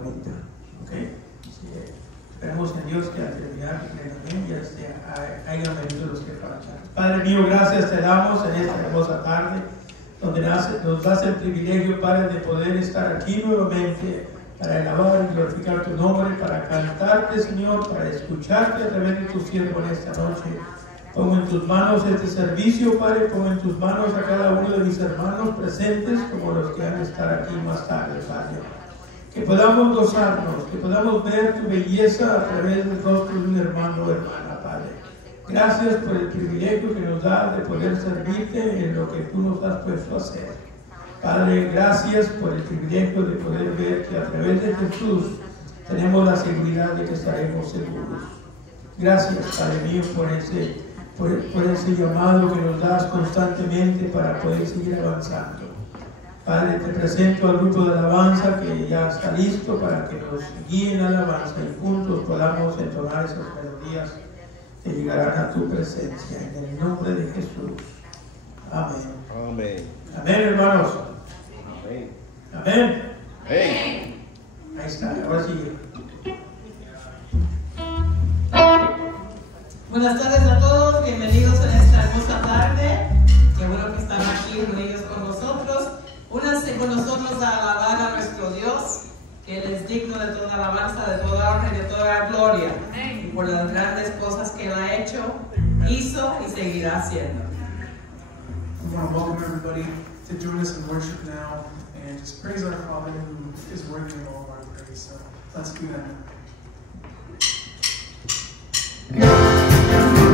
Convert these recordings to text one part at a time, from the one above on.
aumenta. ¿Okay? Esperamos en Dios que al terminar ya hayan venido los que faltan. Padre mío, gracias te damos en esta hermosa tarde, donde nos das el privilegio, Padre, de poder estar aquí nuevamente para alabar y glorificar tu nombre, para cantarte, Señor, para escucharte a través de tu siervo en esta noche. Pongo en tus manos este servicio, Padre, pongo en tus manos a cada uno de mis hermanos presentes, como los que han de estar aquí más tarde, Padre. Que podamos gozarnos, que podamos ver tu belleza a través del rostro de un hermano o hermana, Padre. Gracias por el privilegio que nos das de poder servirte en lo que tú nos has puesto a hacer. Padre, gracias por el privilegio de poder ver que a través de Jesús tenemos la seguridad de que estaremos seguros. Gracias, Padre mío, por ese llamado que nos das constantemente para poder seguir avanzando. Padre, te presento al grupo de alabanza que ya está listo para que nos guíen a la alabanza y juntos podamos entonar esas melodías que llegarán a tu presencia. En el nombre de Jesús. Amén. Amén. Amén, hermanos. Amén. Amén. Amén. Ahí está, ahora sí. Buenas tardes a todos, bienvenidos en esta hermosa tarde. Qué bueno que están aquí reunidos con nosotros. Únanse con nosotros a alabar a nuestro Dios, que Él es digno de toda alabanza, de toda honra y de toda gloria. Y por las grandes cosas que Él ha hecho, hizo y seguirá haciendo. I want to welcome everybody to join us in worship now and just praise our Father who is worthy of all of our praise. So let's do that now. Thank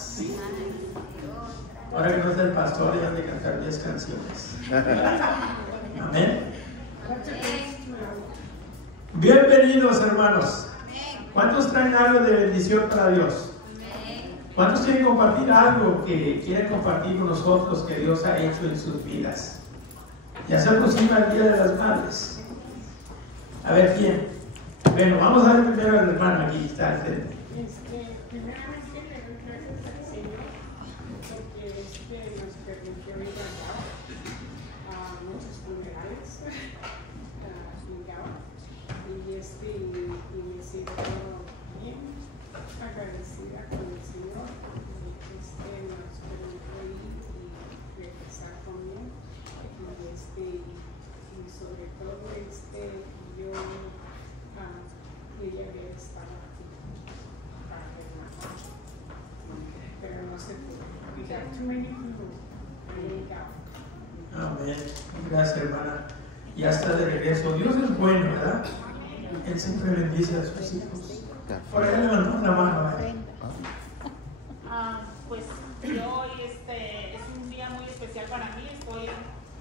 más. Ahora que no es el pastor, le han de cantar 10 canciones. Amén. Bienvenidos, hermanos. ¿Cuántos traen algo de bendición para Dios? ¿Cuántos quieren compartir algo que quieren compartir con nosotros que Dios ha hecho en sus vidas? Ya se aproxima el Día de las Madres. A ver, ¿quién? Bueno, vamos a ver primero al hermano aquí, está al frente. Primeramente le doy gracias al Señor porque nos permitió ir a muchos funerales y me siento bien agradecida con el Señor. Nos permitió ir y regresar con él y sobre todo yo quería haber estado aquí para verla, pero no se pudo. We got too many people. Amén. Gracias, hermana. Ya está de regreso. Dios es bueno, ¿verdad? Él siempre bendice a sus hijos. Por ahí levantó una mano. Pues yo hoy es un día muy especial para mí. Estoy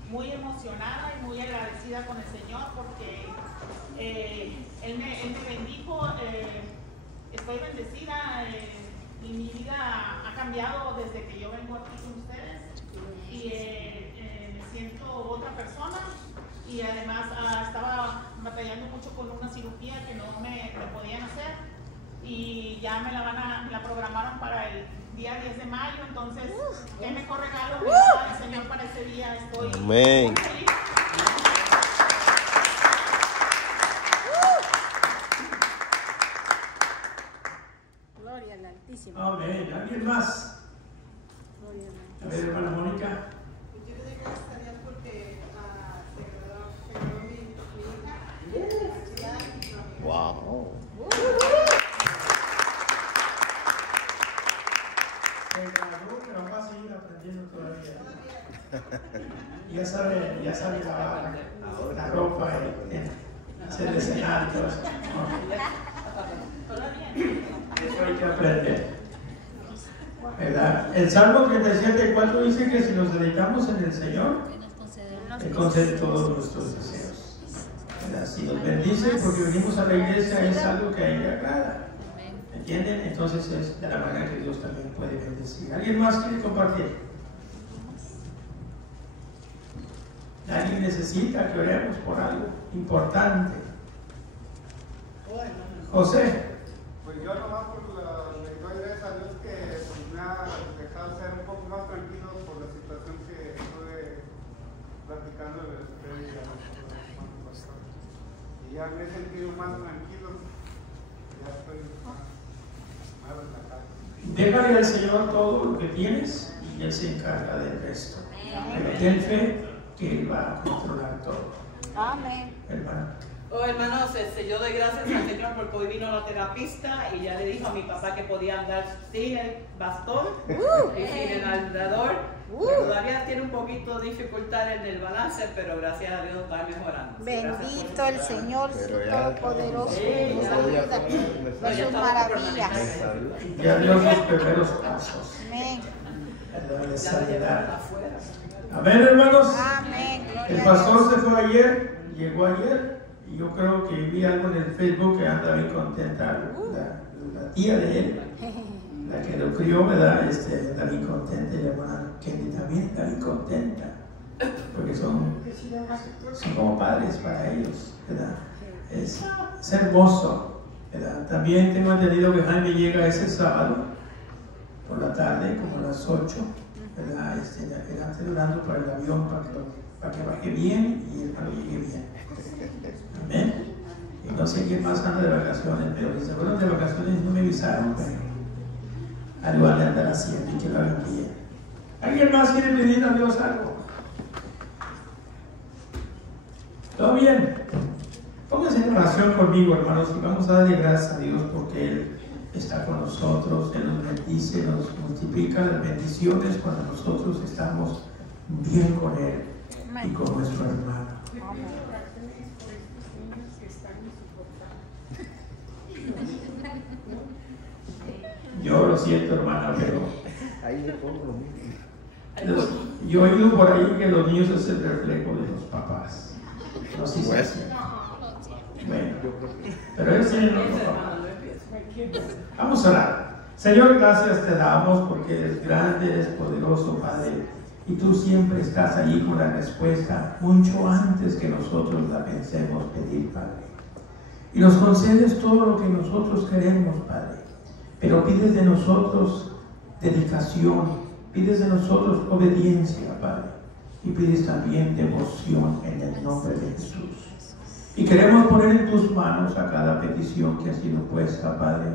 muy emocionada y muy agradecida con el Señor porque Él me bendijo. Estoy bendecida y mi vida ha cambiado desde que yo vengo aquí con ustedes y me siento otra persona y además estaba batallando mucho con una cirugía que no me podían hacer y ya me la programaron para el día 10 de mayo, entonces qué mejor regalo que dar el Señor para ese día. Estoy muy feliz. Gloria al Altísimo. Amén. ¿Alguien más? Gloria al A ver, hermana Mónica. Yo le doy gracias a Dios porque se graduó mi hija. Wow. Se graduó, pero va a seguir aprendiendo todavía. Ya sabe lavar la ropa y hacer el escenario y todo eso. Eso hay que aprender. ¿Verdad? El Salmo 37:4 dice que si nos dedicamos en el Señor, Él concede todos nuestros deseos. ¿Verdad? Si nos bendice porque venimos a la iglesia es algo que a Él le agrada. ¿Entienden? Entonces es de la manera que Dios también puede bendecir. ¿Alguien más quiere compartir? ¿Alguien necesita que oremos por algo importante? José. Pues yo nomás le doy gracias a Dios que me ha dejado ser un poco más tranquilo por la situación que estuve platicando de ustedes y ya me he sentido más tranquilo, ya estoy más relajado. Déjale al Señor todo lo que tienes y Él se encarga del resto. Pero ten fe que Él va a controlar todo. Amén. Hermano. Oh, hermanos, yo doy gracias al Señor porque hoy vino la terapista y ya le dijo a mi papá que podía andar sin el bastón y sin el andador. Todavía tiene un poquito de dificultad en el balance, pero gracias a Dios va mejorando. Bendito el Señor, su Todopoderoso. Sí, Nos ayuda con sus maravillas. Ya dio sus primeros pasos. Amén. De sanidad. Amén, hermanos. Amén. El pastor se fue ayer, llegó ayer, y yo creo que vi algo en el Facebook que anda bien contenta. La tía de él, la que lo crió, ¿verdad? Está bien contenta, y la hermana Kenny también está bien contenta, porque son como padres para ellos, ¿verdad? Es hermoso, ¿verdad? También tengo entendido que Jaime llega ese sábado por la tarde, como a las 8, ¿verdad? Estoy orando para el avión para que baje bien y el hermano llegue bien. Amén. Y no sé quién más anda de vacaciones, pero los que se fueron de vacaciones no me avisaron, pero algo van a andar haciendo y que lo hagan bien. ¿Alguien más quiere pedir a Dios algo? ¿Todo bien? Pónganse en oración conmigo, hermanos, y vamos a darle gracias a Dios porque Él está con nosotros, Él nos bendice, nos multiplica las bendiciones cuando nosotros estamos bien con Él y con nuestro hermano. Yo lo siento, hermana, pero Yo he oído por ahí que los niños es el reflejo de los papás. No sé si es cierto. Bueno, pero ese es nuestro papá. Vamos a orar. Señor, gracias te damos porque eres grande, eres poderoso, Padre. Y tú siempre estás allí con la respuesta mucho antes que nosotros la pensemos pedir, Padre. Y nos concedes todo lo que nosotros queremos, Padre. Pero pides de nosotros dedicación, pides de nosotros obediencia, Padre. Y pides también devoción en el nombre de Jesús. Y queremos poner en tus manos a cada petición que ha sido puesta, Padre,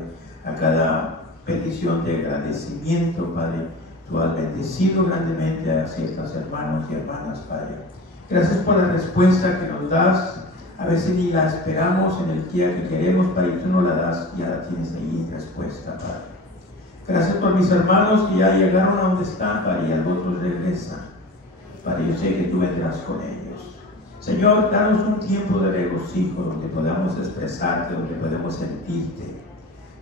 a cada petición de agradecimiento, Padre. Tú has bendecido grandemente a ciertos hermanos y hermanas, Padre. Gracias por la respuesta que nos das. A veces ni la esperamos en el día que queremos, Padre, y tú no la das, ya la tienes ahí en respuesta, Padre. Gracias por mis hermanos que ya llegaron a donde están, Padre, y a otros regresan. Padre, yo sé que tú vendrás con ellos. Señor, danos un tiempo de regocijo donde podamos expresarte, donde podamos sentirte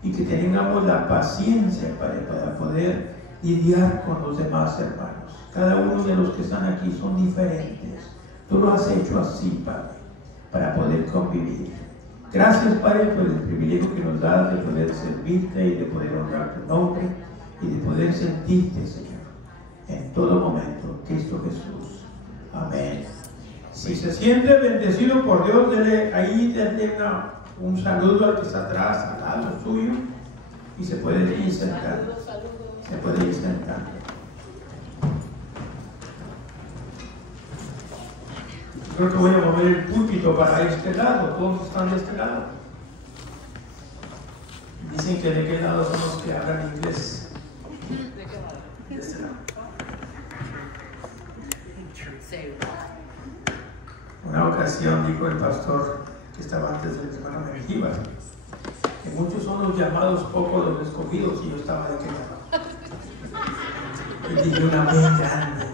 y que tengamos la paciencia para poder lidiar con los demás hermanos. Cada uno de los que están aquí son diferentes. Tú lo has hecho así, Padre, para poder convivir. Gracias, Padre, por el privilegio que nos das de poder servirte y de poder honrar tu nombre y de poder sentirte, Señor, en todo momento. Cristo Jesús. Amén. Si se siente bendecido por Dios, denle un saludo al que está atrás, al lado suyo, y se puede ir sentando. Se puede ir sentando. Creo que voy a mover el púlpito para este lado. Todos están de este lado. Dicen que de qué lado son los que hablan inglés. De este lado. Una ocasión dijo el pastor que estaba antes del hermano Mengíbar que muchos son los llamados, pocos los escogidos, y yo estaba de aquel lado. Y dije una bien grande,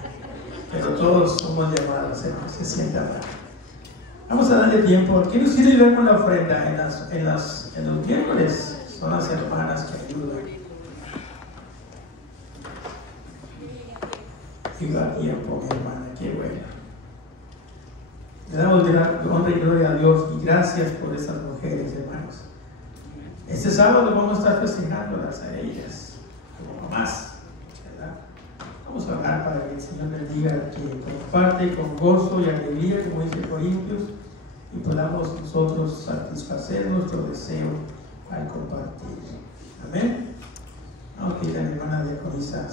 pero todos somos llamados, se sienta mal. Vamos a darle tiempo. ¿Quién nos quiere ayudar con la ofrenda? En los miércoles son las hermanas que ayudan. Iba tiempo, mi hermana, qué bueno. Le damos honra y gloria a Dios y gracias por esas mujeres, hermanos. Este sábado vamos a estar festejándolas a ellas, como mamás, ¿verdad? Vamos a orar para que el Señor bendiga, que comparte con gozo y alegría, como dice Corintios, y podamos nosotros satisfacer nuestro deseo al compartir. Amén. Vamos a pedir a la hermana diaconisa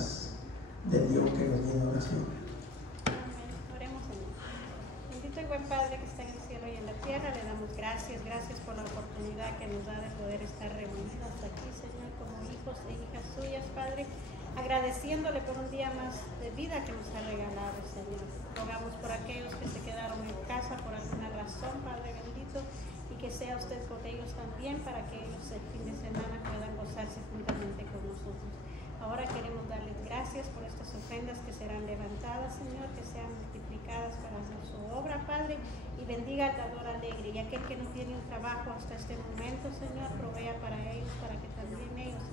de Dios que nos dé oración. Buen Padre que está en el cielo y en la tierra, le damos gracias por la oportunidad que nos da de poder estar reunidos aquí, Señor, como hijos e hijas suyas, Padre, agradeciéndole por un día más de vida que nos ha regalado, Señor. Rogamos por aquellos que se quedaron en casa por alguna razón, Padre bendito, y que sea usted con ellos también para que ellos el fin de semana puedan gozarse juntamente con nosotros. Ahora queremos darles gracias por estas ofrendas que serán levantadas, Señor, que sean multiplicadas para hacer su obra, Padre, y bendiga al dador alegre. Y aquel que no tiene un trabajo hasta este momento, Señor, provea para ellos, para que también ellos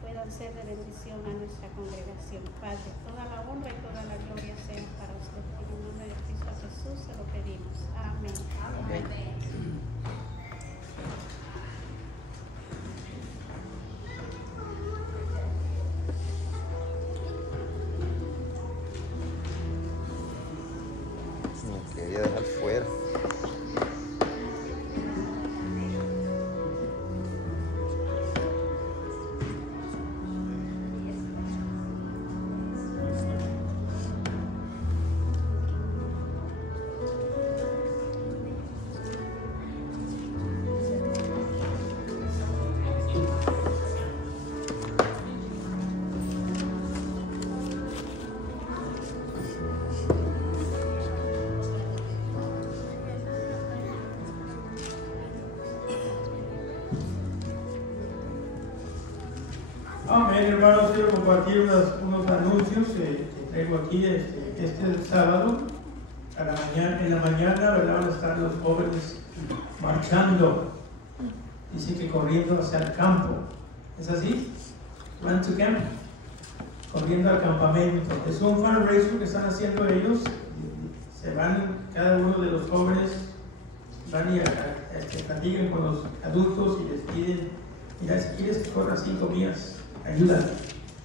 puedan ser de bendición a nuestra congregación. Padre, toda la honra y toda la gloria sea para usted. En el nombre de Cristo Jesús se lo pedimos. Amén. Amén. Quería dejar fuera. Amén, hermanos, quiero compartir unos anuncios que traigo aquí este sábado. En la mañana, ¿verdad? Van a estar los jóvenes marchando. Dice que corriendo hacia el campo. ¿Es así? Run to camp. corriendo al campamento. Es un fundraiser que están haciendo ellos. Se van, cada uno de los jóvenes van y platican con los adultos y les piden, mira, si quieres que corra 5 millas, ayúdame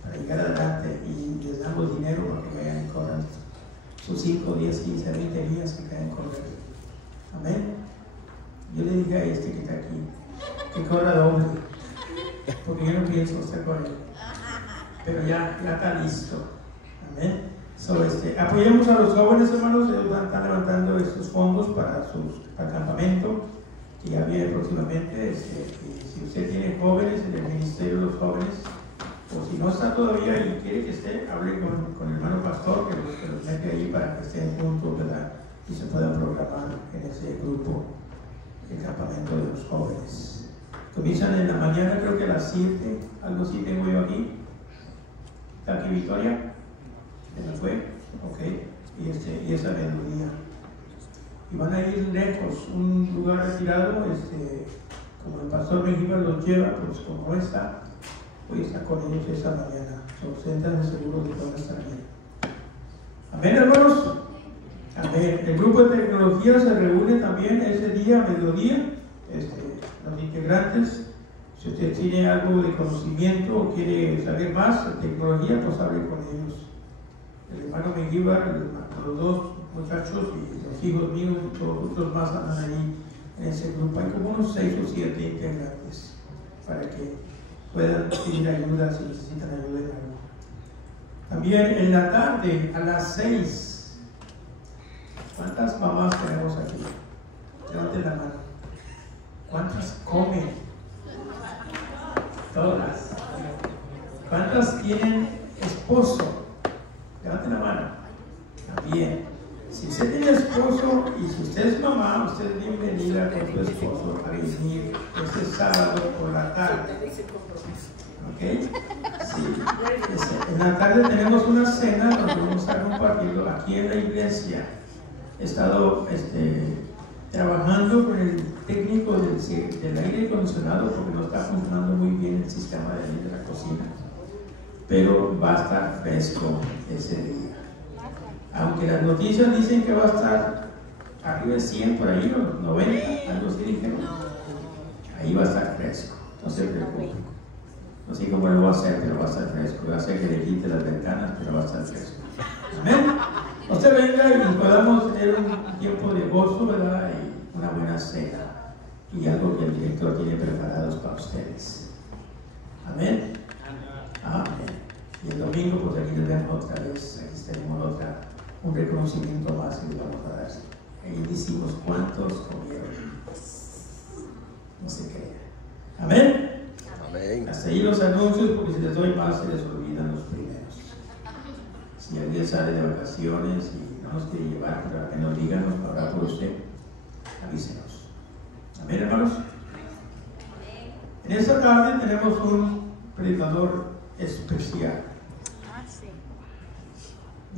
para llegar adelante, y les damos dinero para que vayan y corran sus 5, 10, 15, 20 millas que quieran correr. Amén. Yo le dije a este que está aquí que corra doble, porque yo no pienso estar con él, pero ya está listo. Amén. Apoyemos a los jóvenes, hermanos. Ellos están levantando estos fondos para el campamento que ya viene próximamente. Si usted tiene jóvenes en el ministerio de los jóvenes, o si no está todavía y quiere que esté, hable con el hermano pastor que los mete ahí para que estén juntos, ¿verdad? Y se puedan programar en ese grupo, el campamento de los jóvenes. Comienzan en la mañana, creo que a las 7, algo así tengo yo aquí. ¿Está aquí Victoria? ¿Se me fue? Ok. Y esa mediodía. Y van a ir lejos, un lugar retirado, como el pastor Mengíbar los lleva, pues como está, voy a estar con ellos esa mañana. Siéntanse seguros de que van a estar bien. Amén, hermanos. Amén. El grupo de tecnología se reúne también ese día, a mediodía. Los integrantes, si usted tiene algo de conocimiento o quiere saber más de tecnología, pues hable con ellos. El hermano Mengíbar, los 2 muchachos y los hijos míos y todos los más andan ahí en ese grupo. Hay como unos 6 o 7 integrantes para que puedan pedir ayuda si necesitan ayuda en algo. También en la tarde, a las 6, ¿cuántas mamás tenemos aquí? Levanten la mano. ¿Cuántas comen? Todas. ¿Cuántas tienen esposo? Levanten la mano. También. Si usted tiene esposo y si usted es mamá, usted es bienvenida con su esposo a venir este sábado por la tarde. ¿Ok? Sí. En la tarde tenemos una cena donde vamos a estar compartiendo aquí en la iglesia. He estado trabajando con el técnico del aire acondicionado porque no está funcionando muy bien el sistema de aire de la cocina. Pero va a estar fresco ese día. Aunque las noticias dicen que va a estar arriba de 100 por ahí, o 90, algo así dijeron. Ahí va a estar fresco, no se preocupe. No sé cómo lo va a hacer, pero va a estar fresco. Va a hacer que le quite las ventanas, pero va a estar fresco. Amén. Usted venga y podamos tener un tiempo de gozo, ¿verdad? Y una buena cena. Y algo que el director tiene preparados para ustedes. Amén. Amén. Y el domingo, pues aquí les vemos otra vez. Aquí tenemos un reconocimiento más que les vamos a dar. Ahí decimos cuántos comieron. No se crea. Amén. Amén. Hasta ahí los anuncios, porque si les doy más se les olvidan los primeros. Si alguien sale de vacaciones y no nos quiere llevar, pero al menos díganos para orar por usted, avísenos. Amén, hermanos. En esta tarde tenemos un predicador especial.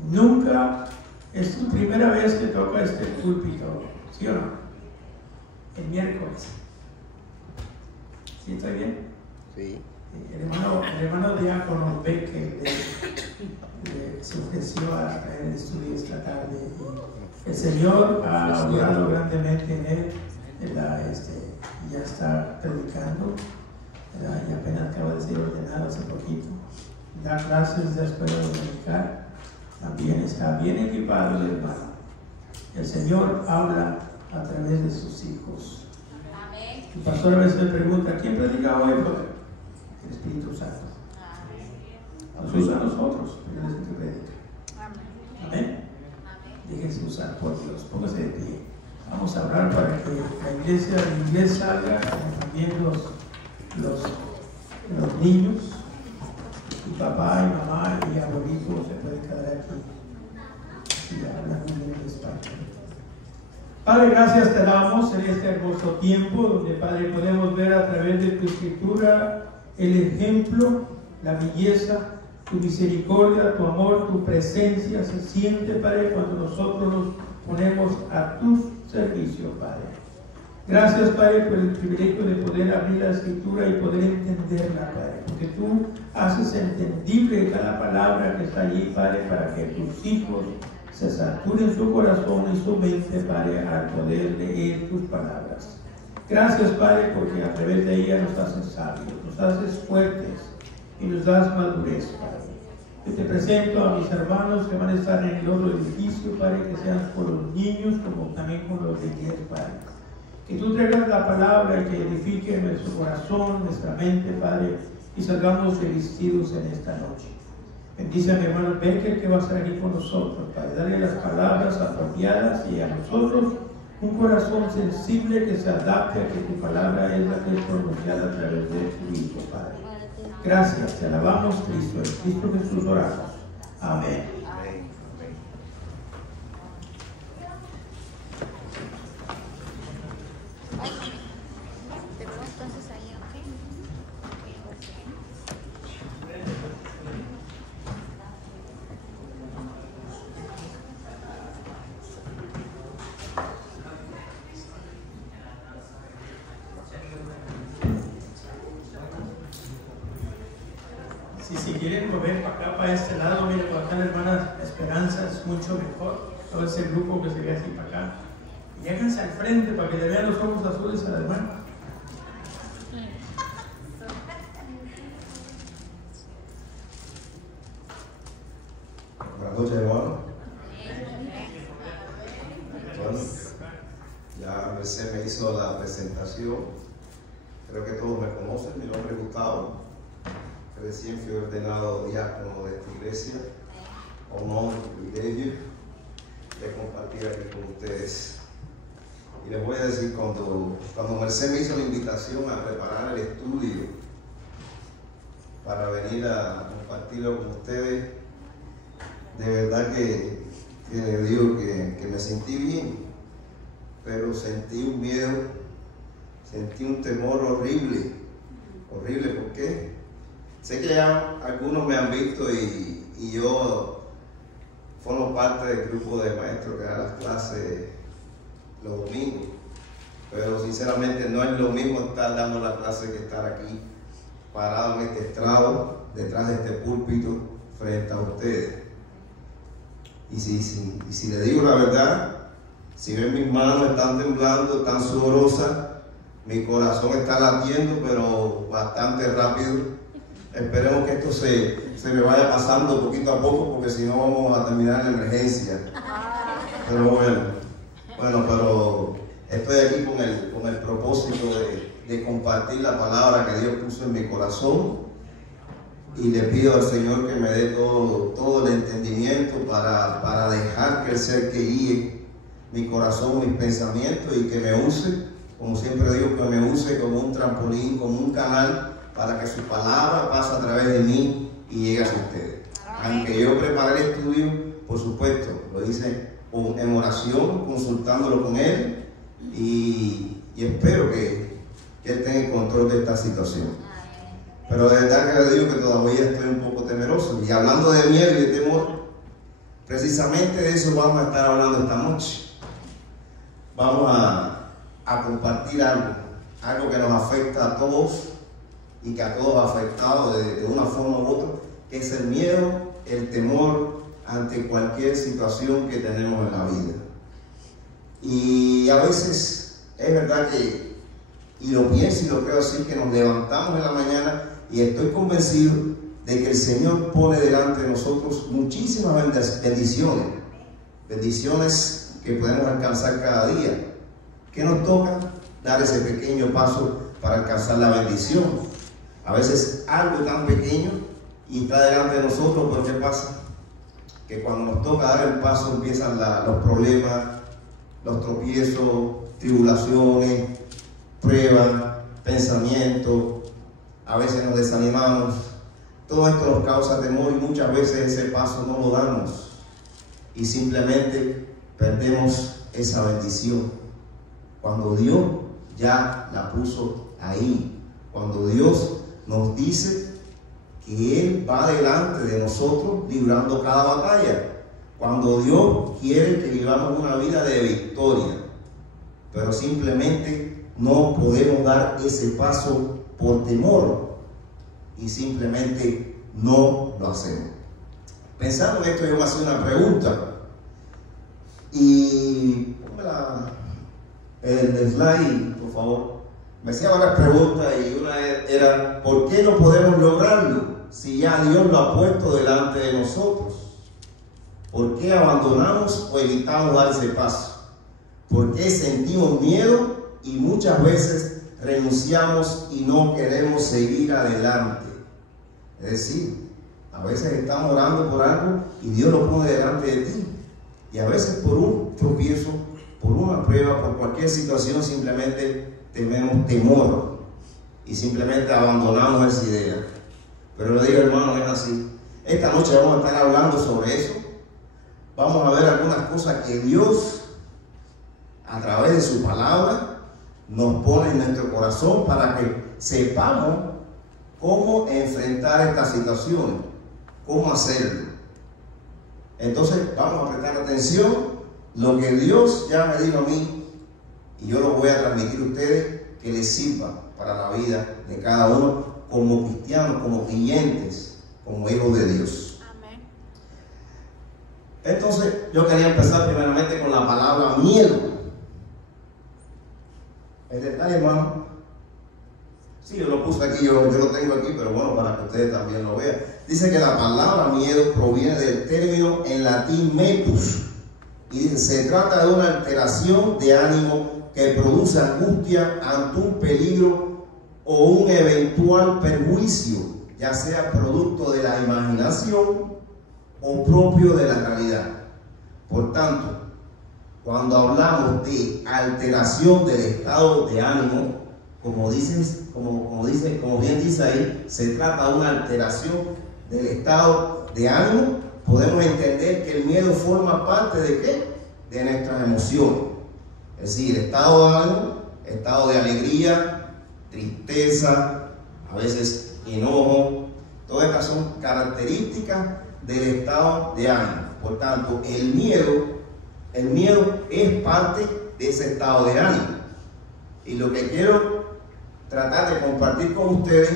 Nunca, es su primera vez que toca este púlpito, ¿sí o no? El miércoles. ¿Sí está bien? Sí. El hermano diácono Becker se ofreció a traer el estudio esta tarde. El Señor ha obrado grandemente en él, ya está predicando, ¿verdad? Y apenas acaba de ser ordenado hace poquito. Da clases de escuela dominical, también está bien equipado el hermano. El Señor habla a través de sus hijos. El pastor a veces me pregunta, ¿quién predica hoy, brother? El Espíritu Santo. Nos usa a nosotros, pero Él es el que predica. Amén. Déjense usar por Dios. Póngase de pie. Vamos a hablar para que la iglesia de inglés salga, como también los niños, y papá y mamá y abuelito se pueden quedar aquí y hablan muy bien de español. Padre, gracias te damos en este hermoso tiempo donde, Padre, podemos ver a través de tu escritura el ejemplo, la belleza, tu misericordia, tu amor, tu presencia se siente, Padre, cuando nosotros nos ponemos a tu servicio, Padre. Gracias, Padre, por el privilegio de poder abrir la Escritura y poder entenderla, Padre, porque tú haces entendible cada palabra que está allí, Padre, para que tus hijos se saturen su corazón y su mente, Padre, al poder leer tus palabras. Gracias, Padre, porque a través de ella nos haces sabios, nos haces fuertes y nos das madurez, Padre. Yo te presento a mis hermanos que van a estar en el otro edificio, Padre, que sean con los niños como también con los de guías, Padre. Que tú traigas la palabra y que edifique nuestro corazón, nuestra mente, Padre, y salgamos revestidos en esta noche. Bendice a mi hermano Becker que va a estar aquí con nosotros, Padre. Dale las palabras apropiadas y a nosotros un corazón sensible que se adapte a que tu palabra es la que es pronunciada a través de tu Hijo, Padre. Gracias, te alabamos, Cristo. En Cristo Jesús oramos. Amén. Si quieren mover para acá, para este lado, miren, para acá la hermana Esperanza es mucho mejor. Todo ese grupo que se ve así para acá. Y lléganse al frente para que le vean los ojos azules a la hermana. Buenas noches, hermano. Bueno, ya Merced me hizo la presentación. Creo que todos me conocen. Mi nombre es Gustavo. Recién fui ordenado diácono de esta iglesia. Honor y privilegio de compartir aquí con ustedes. Y les voy a decir, cuando Merced me hizo la invitación a preparar el estudio para venir a compartirlo con ustedes, de verdad que le digo que me sentí bien, pero sentí un miedo, sentí un temor horrible. Horrible, ¿por qué? Sé que ya algunos me han visto y yo formo parte del grupo de maestros que da las clases los domingos, pero sinceramente no es lo mismo estar dando la clase que estar aquí parado en este estrado, detrás de este púlpito, frente a ustedes. Y si le digo la verdad, si ven mis manos están temblando, están sudorosas, mi corazón está latiendo, pero bastante rápido. Esperemos que esto se me vaya pasando poquito a poco, porque si no vamos a terminar en emergencia. Pero pero estoy aquí con el propósito de compartir la palabra que Dios puso en mi corazón, y le pido al Señor que me dé todo el entendimiento para dejar que Él sea el que guíe mi corazón, mis pensamientos, y que me use, como siempre digo, que me use como un trampolín, como un canal, para que su palabra pase a través de mí y llegue a ustedes. Aunque yo preparé el estudio, por supuesto, lo hice en oración, consultándolo con Él, y espero que Él tenga el control de esta situación. Pero de verdad que le digo que todavía estoy un poco temeroso. Y hablando de miedo y de temor, precisamente de eso vamos a estar hablando esta noche. Vamos a compartir algo que nos afecta a todos, y que a todos ha afectado de una forma u otra, que es el miedo, el temor ante cualquier situación que tenemos en la vida. Y a veces es verdad que, y lo pienso y lo creo así, que nos levantamos en la mañana y estoy convencido de que el Señor pone delante de nosotros muchísimas bendiciones que podemos alcanzar cada día. ¿Qué nos toca? Dar ese pequeño paso para alcanzar la bendición. A veces algo tan pequeño y está delante de nosotros, pero ¿qué pasa? Que cuando nos toca dar el paso empiezan los problemas, los tropiezos, tribulaciones, pruebas, pensamientos. A veces nos desanimamos. Todo esto nos causa temor, y muchas veces ese paso no lo damos y simplemente perdemos esa bendición, cuando Dios ya la puso ahí, cuando Dios nos dice que Él va delante de nosotros librando cada batalla, cuando Dios quiere que vivamos una vida de victoria. Pero simplemente no podemos dar ese paso por temor y simplemente no lo hacemos. Pensando en esto, yo me hacía una pregunta y póngala el slide, por favor. Me hacía varias preguntas y una era: ¿por qué no podemos lograrlo si ya Dios lo ha puesto delante de nosotros? ¿Por qué abandonamos o evitamos dar ese paso? ¿Por qué sentimos miedo y muchas veces renunciamos y no queremos seguir adelante? Es decir, a veces estamos orando por algo y Dios lo pone delante de ti. Y a veces por un tropiezo, por una prueba, por cualquier situación, simplemente tenemos temor y simplemente abandonamos esa idea. Pero le digo, hermano, no es así. Esta noche vamos a estar hablando sobre eso. Vamos a ver algunas cosas que Dios, a través de su palabra, nos pone en nuestro corazón para que sepamos cómo enfrentar esta situación, cómo hacerlo. Entonces vamos a prestar atención lo que Dios ya me dijo a mí, y yo lo voy a transmitir a ustedes, que les sirva para la vida de cada uno como cristianos, como creyentes, como hijos de Dios. Amén. Entonces yo quería empezar primeramente con la palabra miedo. ¿El detalle, hermano? Sí, yo lo puse aquí, yo lo tengo aquí, pero bueno, para que ustedes también lo vean. Dice que la palabra miedo proviene del término en latín metus, y dice: se trata de una alteración de ánimo que produce angustia ante un peligro o un eventual perjuicio, ya sea producto de la imaginación o propio de la realidad. Por tanto, cuando hablamos de alteración del estado de ánimo, como bien dice ahí, se trata de una alteración del estado de ánimo. Podemos entender que el miedo forma parte ¿de qué? De nuestras emociones. Es decir, estado de ánimo, estado de alegría, tristeza, a veces enojo. Todas estas son características del estado de ánimo. Por tanto, el miedo es parte de ese estado de ánimo. Y lo que quiero tratar de compartir con ustedes,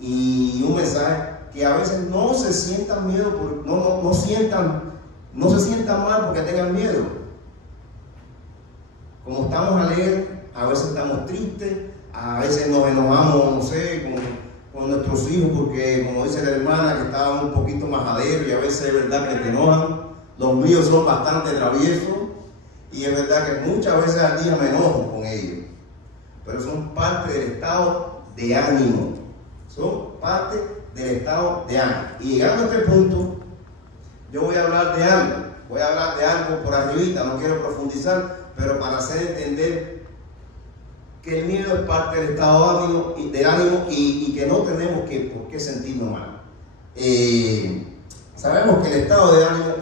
y un mensaje, que a veces no se sientan miedo, no se sientan mal porque tengan miedo. Como estamos alegres, a veces estamos tristes, a veces nos enojamos, no sé, con nuestros hijos, porque como dice la hermana, que estaban un poquito majaderos, y a veces es verdad que te enojan. Los míos son bastante traviesos, y es verdad que muchas veces al día me enojo con ellos, pero son parte del estado de ánimo. Son parte del estado de ánimo. Y llegando a este punto, yo voy a hablar de algo por arribita, no quiero profundizar, pero para hacer entender que el miedo es parte del estado de ánimo y que no tenemos por qué sentirnos mal. Sabemos que el estado de ánimo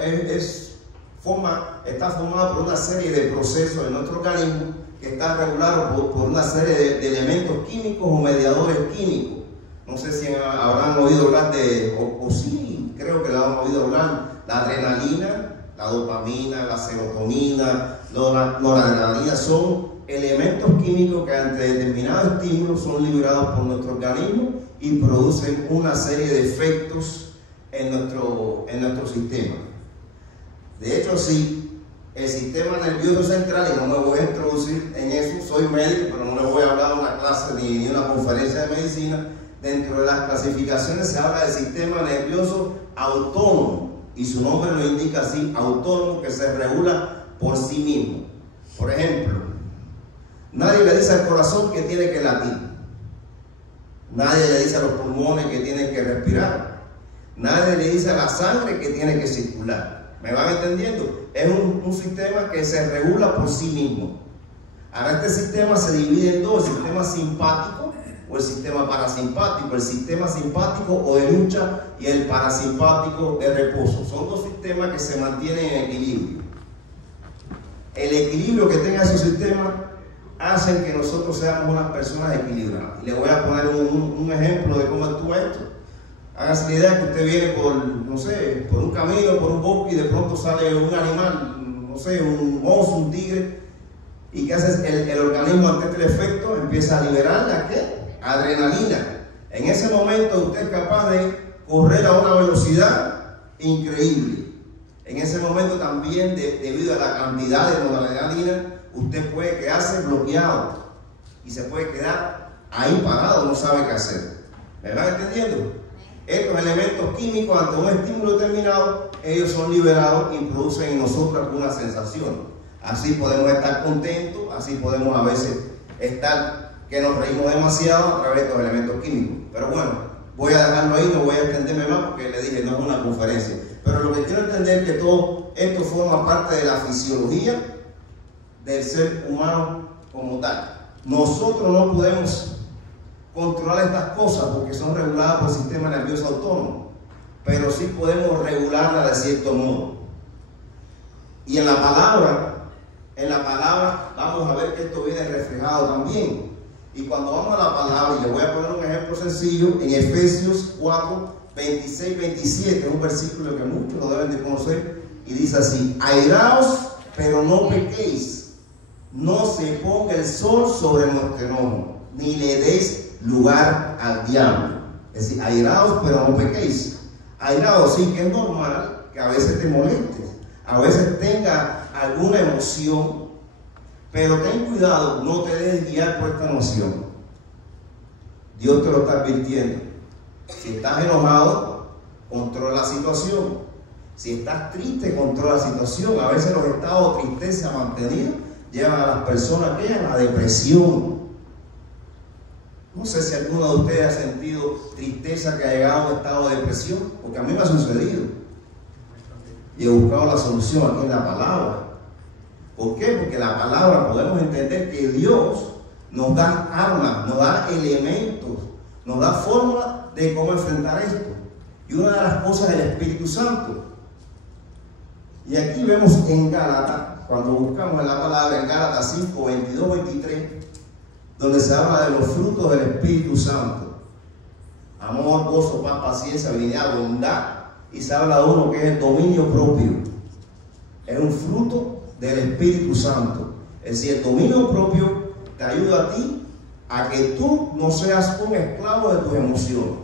está formado por una serie de procesos en nuestro organismo que está regulado por una serie de elementos químicos o mediadores químicos. No sé si habrán oído hablar o sí, creo que lo han oído hablar: la adrenalina, la dopamina, la serotonina, la noradrenalina. Son elementos químicos que ante determinados estímulos son liberados por nuestro organismo y producen una serie de efectos en nuestro sistema. De hecho, sí, el sistema nervioso central, y no me voy a introducir en eso, soy médico, pero no les voy a hablar de una clase ni una conferencia de medicina. Dentro de las clasificaciones se habla del sistema nervioso autónomo, y su nombre lo indica así: autónomo, que se regula por sí mismo. Por ejemplo, nadie le dice al corazón que tiene que latir, nadie le dice a los pulmones que tienen que respirar, nadie le dice a la sangre que tiene que circular. ¿Me van entendiendo? Es un sistema que se regula por sí mismo. Ahora, este sistema se divide en dos: el sistema simpático o el sistema parasimpático. El sistema simpático o de lucha, y el parasimpático de reposo. Son dos sistemas que se mantienen en equilibrio. El equilibrio que tenga esos sistemas hacen que nosotros seamos unas personas equilibradas. Y le voy a poner un ejemplo de cómo actúa esto. Hágase la idea que usted viene por un camino, por un bosque, y de pronto sale un animal, no sé, un oso, un tigre, ¿Y qué hace el organismo ante este efecto? Empieza a liberar ¿la qué? Adrenalina. En ese momento usted es capaz de correr a una velocidad increíble. En ese momento también, debido a la cantidad de adrenalina, usted puede quedarse bloqueado y se puede quedar ahí parado, no sabe qué hacer. ¿Me van entendiendo? Estos elementos químicos, ante un estímulo determinado, ellos son liberados y producen en nosotros una sensación. Así podemos estar contentos, así podemos a veces estar que nos reímos demasiado a través de estos elementos químicos. Pero bueno, voy a dejarlo ahí, no voy a extenderme más porque le dije, no es una conferencia. Pero lo que quiero entender es que todo esto forma parte de la fisiología del ser humano como tal. Nosotros no podemos controlar estas cosas porque son reguladas por el sistema nervioso autónomo, pero sí podemos regularlas de cierto modo. Y en la palabra vamos a ver que esto viene reflejado también. Y cuando vamos a la palabra, y le voy a poner un ejemplo sencillo, en Efesios 4, 26, 27, un versículo que muchos lo deben de conocer, y dice así: airaos, pero no pequéis, no se ponga el sol sobre nuestro enojo, ni le deis lugar al diablo. Es decir, airaos, pero no pequéis. Airaos, sí, que es normal que a veces te molestes, a veces tenga alguna emoción, pero ten cuidado, no te dejes guiar por esta emoción. Dios te lo está advirtiendo. Si estás enojado, controla la situación. Si estás triste, controla la situación. A veces los estados de tristeza mantenidos llevan a las personas a la depresión. No sé si alguno de ustedes ha sentido tristeza que ha llegado a un estado de depresión, porque a mí me ha sucedido. Y he buscado la solución aquí en la palabra. ¿Por qué? Porque la palabra podemos entender que Dios nos da armas, nos da elementos, nos da forma de cómo enfrentar esto. Y una de las cosas es el Espíritu Santo. Y aquí vemos en Gálatas, cuando buscamos en la palabra, en Gálatas 5, 22, 23, donde se habla de los frutos del Espíritu Santo: amor, gozo, paz, paciencia, benignidad, bondad. Y se habla de uno que es el dominio propio. Es un fruto del Espíritu Santo. Es decir, el dominio propio te ayuda a ti a que tú no seas un esclavo de tus emociones.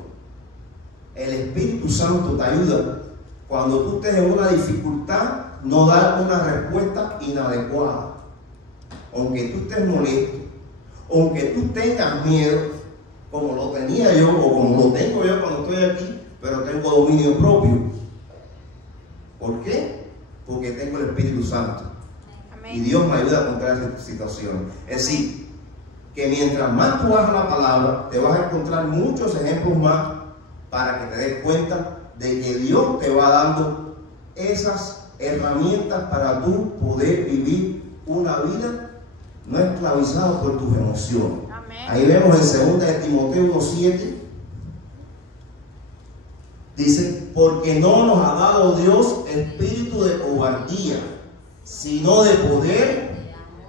El Espíritu Santo te ayuda cuando tú estés en una dificultad, no dar una respuesta inadecuada. Aunque tú estés molesto, aunque tú tengas miedo, como lo tenía yo o como lo tengo yo cuando estoy aquí, pero tengo dominio propio. ¿Por qué? Porque tengo el Espíritu Santo. Amén. Y Dios me ayuda a contra esa situación. Es decir, que mientras más tú hagas la palabra, te vas a encontrar muchos ejemplos más para que te des cuenta de que Dios te va dando esas herramientas para tú poder vivir una vida no esclavizado por tus emociones. Amén. Ahí vemos en 2 de Timoteo 1:7. Dice: porque no nos ha dado Dios espíritu de cobardía, sino de poder,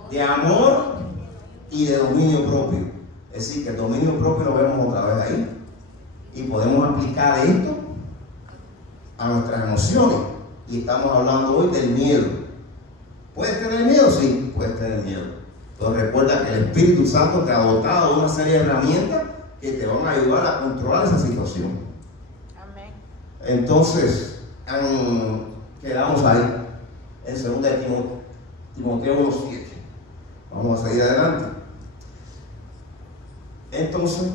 de amor y de dominio propio. Es decir, que el dominio propio lo vemos otra vez ahí. Y podemos aplicar esto a nuestras emociones. Y estamos hablando hoy del miedo. ¿Puedes tener miedo? Sí, puedes tener miedo. Pero recuerda que el Espíritu Santo te ha dotado de una serie de herramientas que te van a ayudar a controlar esa situación. Entonces, quedamos ahí en 2 de Timoteo 1:7. Vamos a seguir adelante. Entonces,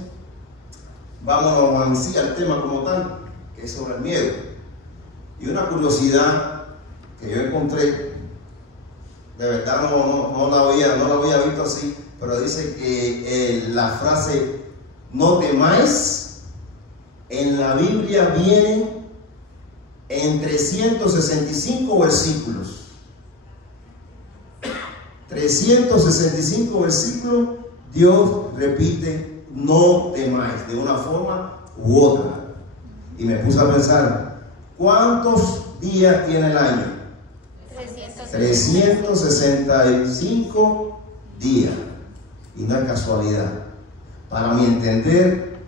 vamos al tema como tal, que es sobre el miedo. Y una curiosidad que yo encontré, de verdad no la había visto así, pero dice que la frase "no temáis" en la Biblia viene en 365 versículos. 365 versículos, Dios repite "no temáis" de una forma u otra. Y me puse a pensar, ¿cuántos días tiene el año? 365 días. Y no es casualidad. Para mi entender,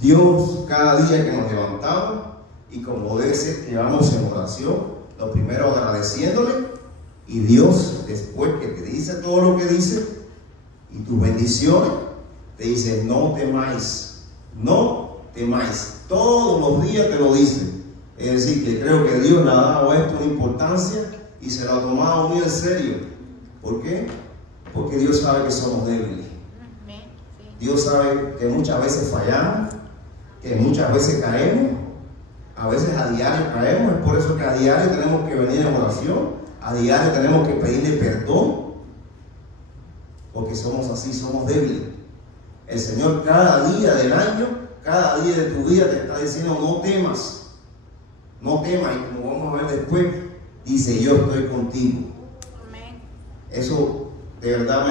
Dios, cada día que nos levantamos y como debe ser que vamos en oración, lo primero agradeciéndole Y Dios, después que te dice todo lo que dice y tus bendiciones, te dice: no temáis, no temáis. Todos los días te lo dice. Es decir, que creo que Dios le ha dado a esto una importancia y se lo ha tomado muy en serio. ¿Por qué? Porque Dios sabe que somos débiles. Dios sabe que muchas veces fallamos, que muchas veces caemos, a veces a diario caemos. Es por eso que a diario tenemos que venir en oración, a diario tenemos que pedirle perdón, porque somos así, somos débiles. El Señor cada día del año, cada día de tu vida te está diciendo: no temas, no temas. Y como vamos a ver después, dice: yo estoy contigo. Eso de verdad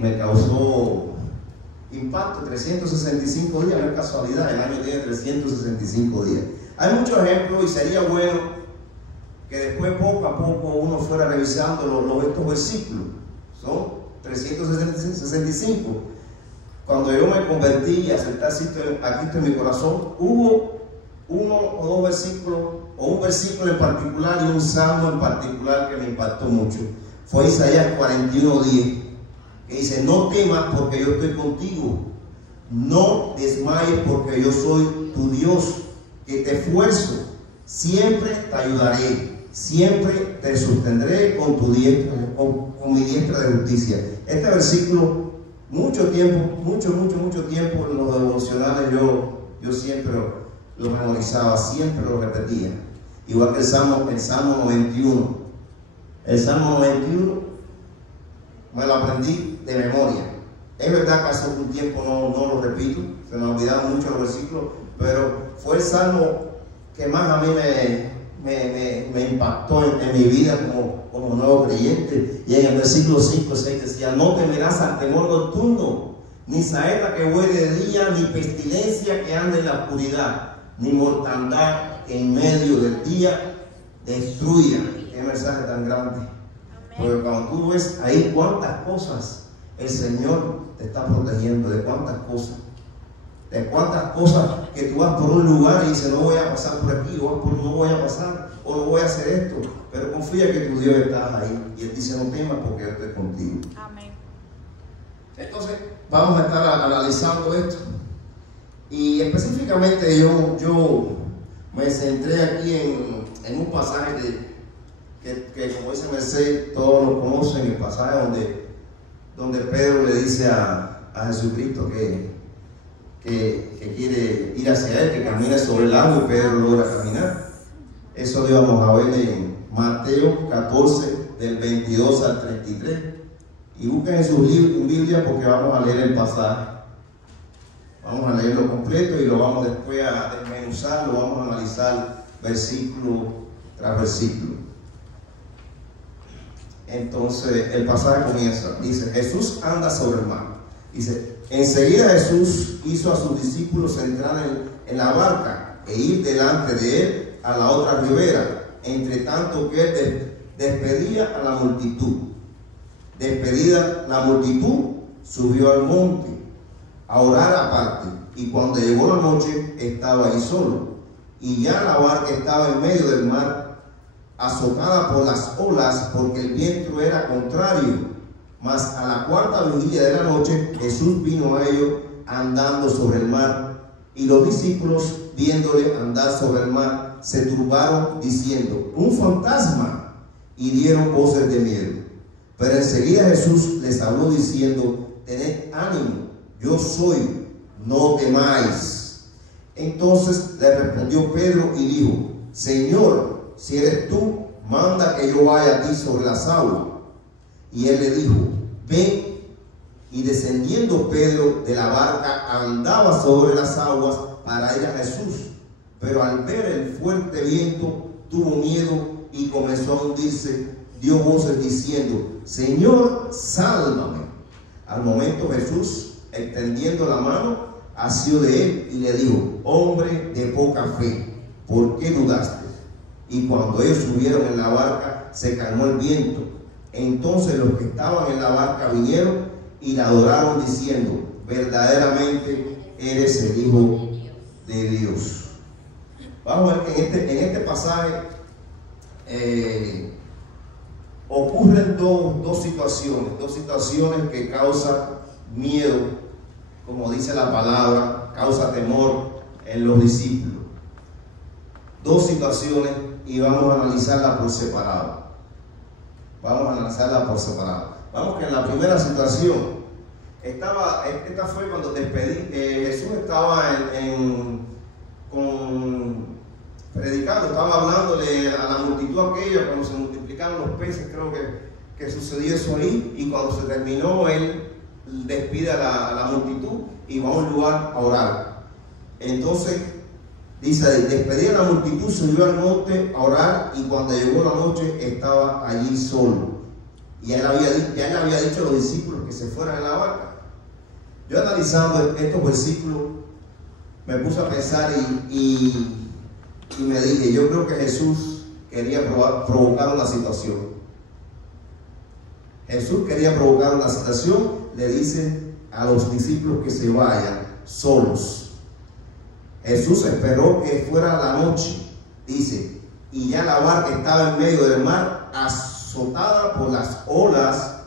me causó impacto. 365 días, no es casualidad, el año tiene 365 días. Hay muchos ejemplos y sería bueno que después poco a poco uno fuera revisando estos versículos. Son 365. Cuando yo me convertí y acepté a Cristo en mi corazón, hubo uno o dos versículos, o un versículo en particular y un salmo en particular que me impactó mucho. Fue Isaías 41:10, que dice: no temas porque yo estoy contigo, no desmayes porque yo soy tu Dios, que te esfuerzo, siempre te ayudaré, siempre te sostendré con tu diestra, con mi diestra de justicia. Este versículo, mucho tiempo en los devocionales yo siempre lo memorizaba, siempre lo repetía. Igual que el Salmo 91. El Salmo 91 me lo aprendí de memoria. Es verdad que hace un tiempo no lo repito, se me olvidaron mucho los versículos, pero fue el salmo que más a mí me impactó en mi vida como nuevo creyente. Y en el versículo 5, 6 decía: no temerás al temor nocturno, ni saeta que vuele de día, ni pestilencia que ande en la oscuridad, ni mortandad que en medio del día destruya. Qué mensaje tan grande. Porque cuando tú ves ahí cuántas cosas el Señor te está protegiendo, de cuántas cosas que tú vas por un lugar y dices: no voy a pasar por aquí, no voy a pasar, o no voy a hacer esto, pero confía que tu Dios está ahí, y Él dice: no temas porque yo estoy contigo. Amén. Entonces vamos a estar analizando esto, y específicamente yo me centré aquí en un pasaje que como dice Mercedes, todos lo conocen, el pasaje donde Pedro le dice a Jesucristo que quiere ir hacia él, que camine sobre el agua, y Pedro logra caminar. Eso lo vamos a ver en Mateo 14, del 22 al 33. Y busquen en sus libros, en Biblia, porque vamos a leer el pasaje. Vamos a leerlo completo y lo vamos después a desmenuzar, lo vamos a analizar versículo tras versículo. Entonces el pasaje comienza, dice: Jesús anda sobre el mar. Dice: enseguida Jesús hizo a sus discípulos entrar en la barca e ir delante de él a la otra ribera, entre tanto que él despedía a la multitud. Despedida la multitud, subió al monte a orar aparte, y cuando llegó la noche estaba ahí solo, y ya la barca estaba en medio del mar, azotada por las olas, porque el viento era contrario. Mas a la cuarta vigilia de la noche Jesús vino a ellos andando sobre el mar, y los discípulos, viéndole andar sobre el mar, se turbaron diciendo: un fantasma, y dieron voces de miedo. Pero enseguida Jesús les habló diciendo: tened ánimo, yo soy, no temáis. Entonces le respondió Pedro y dijo: Señor, si eres tú, manda que yo vaya a ti sobre las aguas. Y él le dijo: ven. Y descendiendo Pedro de la barca, andaba sobre las aguas para ir a Jesús. Pero al ver el fuerte viento, tuvo miedo y comenzó a hundirse. Dio voces diciendo: Señor, sálvame. Al momento Jesús, extendiendo la mano, asió de él y le dijo: hombre de poca fe, ¿por qué dudaste? Y cuando ellos subieron en la barca, se calmó el viento. Entonces los que estaban en la barca vinieron y la adoraron diciendo: verdaderamente eres el Hijo de Dios. Vamos a ver que en este pasaje ocurren dos situaciones que causan miedo, como dice la palabra, causa temor en los discípulos. Dos situaciones y vamos a analizarlas por separado. Vamos que en la primera situación, esta fue cuando Jesús estaba predicando, estaba hablándole a la multitud aquella, cuando se multiplicaron los peces, creo que sucedió eso ahí, y cuando se terminó, él despide a la multitud y va a un lugar a orar. Entonces, dice, despedía a la multitud, subió al monte a orar, y cuando llegó la noche estaba allí solo. Y él había dicho a los discípulos que se fueran en la barca. Yo analizando estos versículos, me puse a pensar y me dije, yo creo que Jesús quería provocar una situación. Jesús quería provocar una situación, le dice a los discípulos que se vayan solos. Jesús esperó que fuera la noche, dice, y ya la barca estaba en medio del mar, azotada por las olas,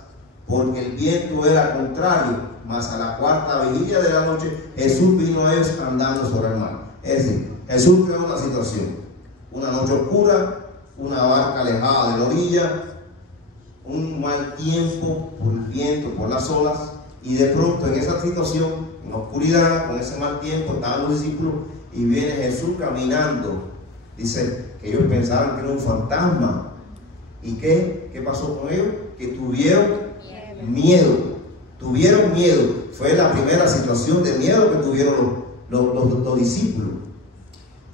porque el viento era contrario. Mas a la cuarta vigilia de la noche, Jesús vino a ellos andando sobre el mar. Es decir, Jesús creó una situación, una noche oscura, una barca alejada de la orilla, un mal tiempo por el viento, por las olas, y de pronto en esa situación, en la oscuridad, con ese mal tiempo, estaban los discípulos y viene Jesús caminando. Dice que ellos pensaban que era un fantasma. ¿Y qué pasó con ellos? Que tuvieron miedo. Tuvieron miedo. Fue la primera situación de miedo que tuvieron los discípulos.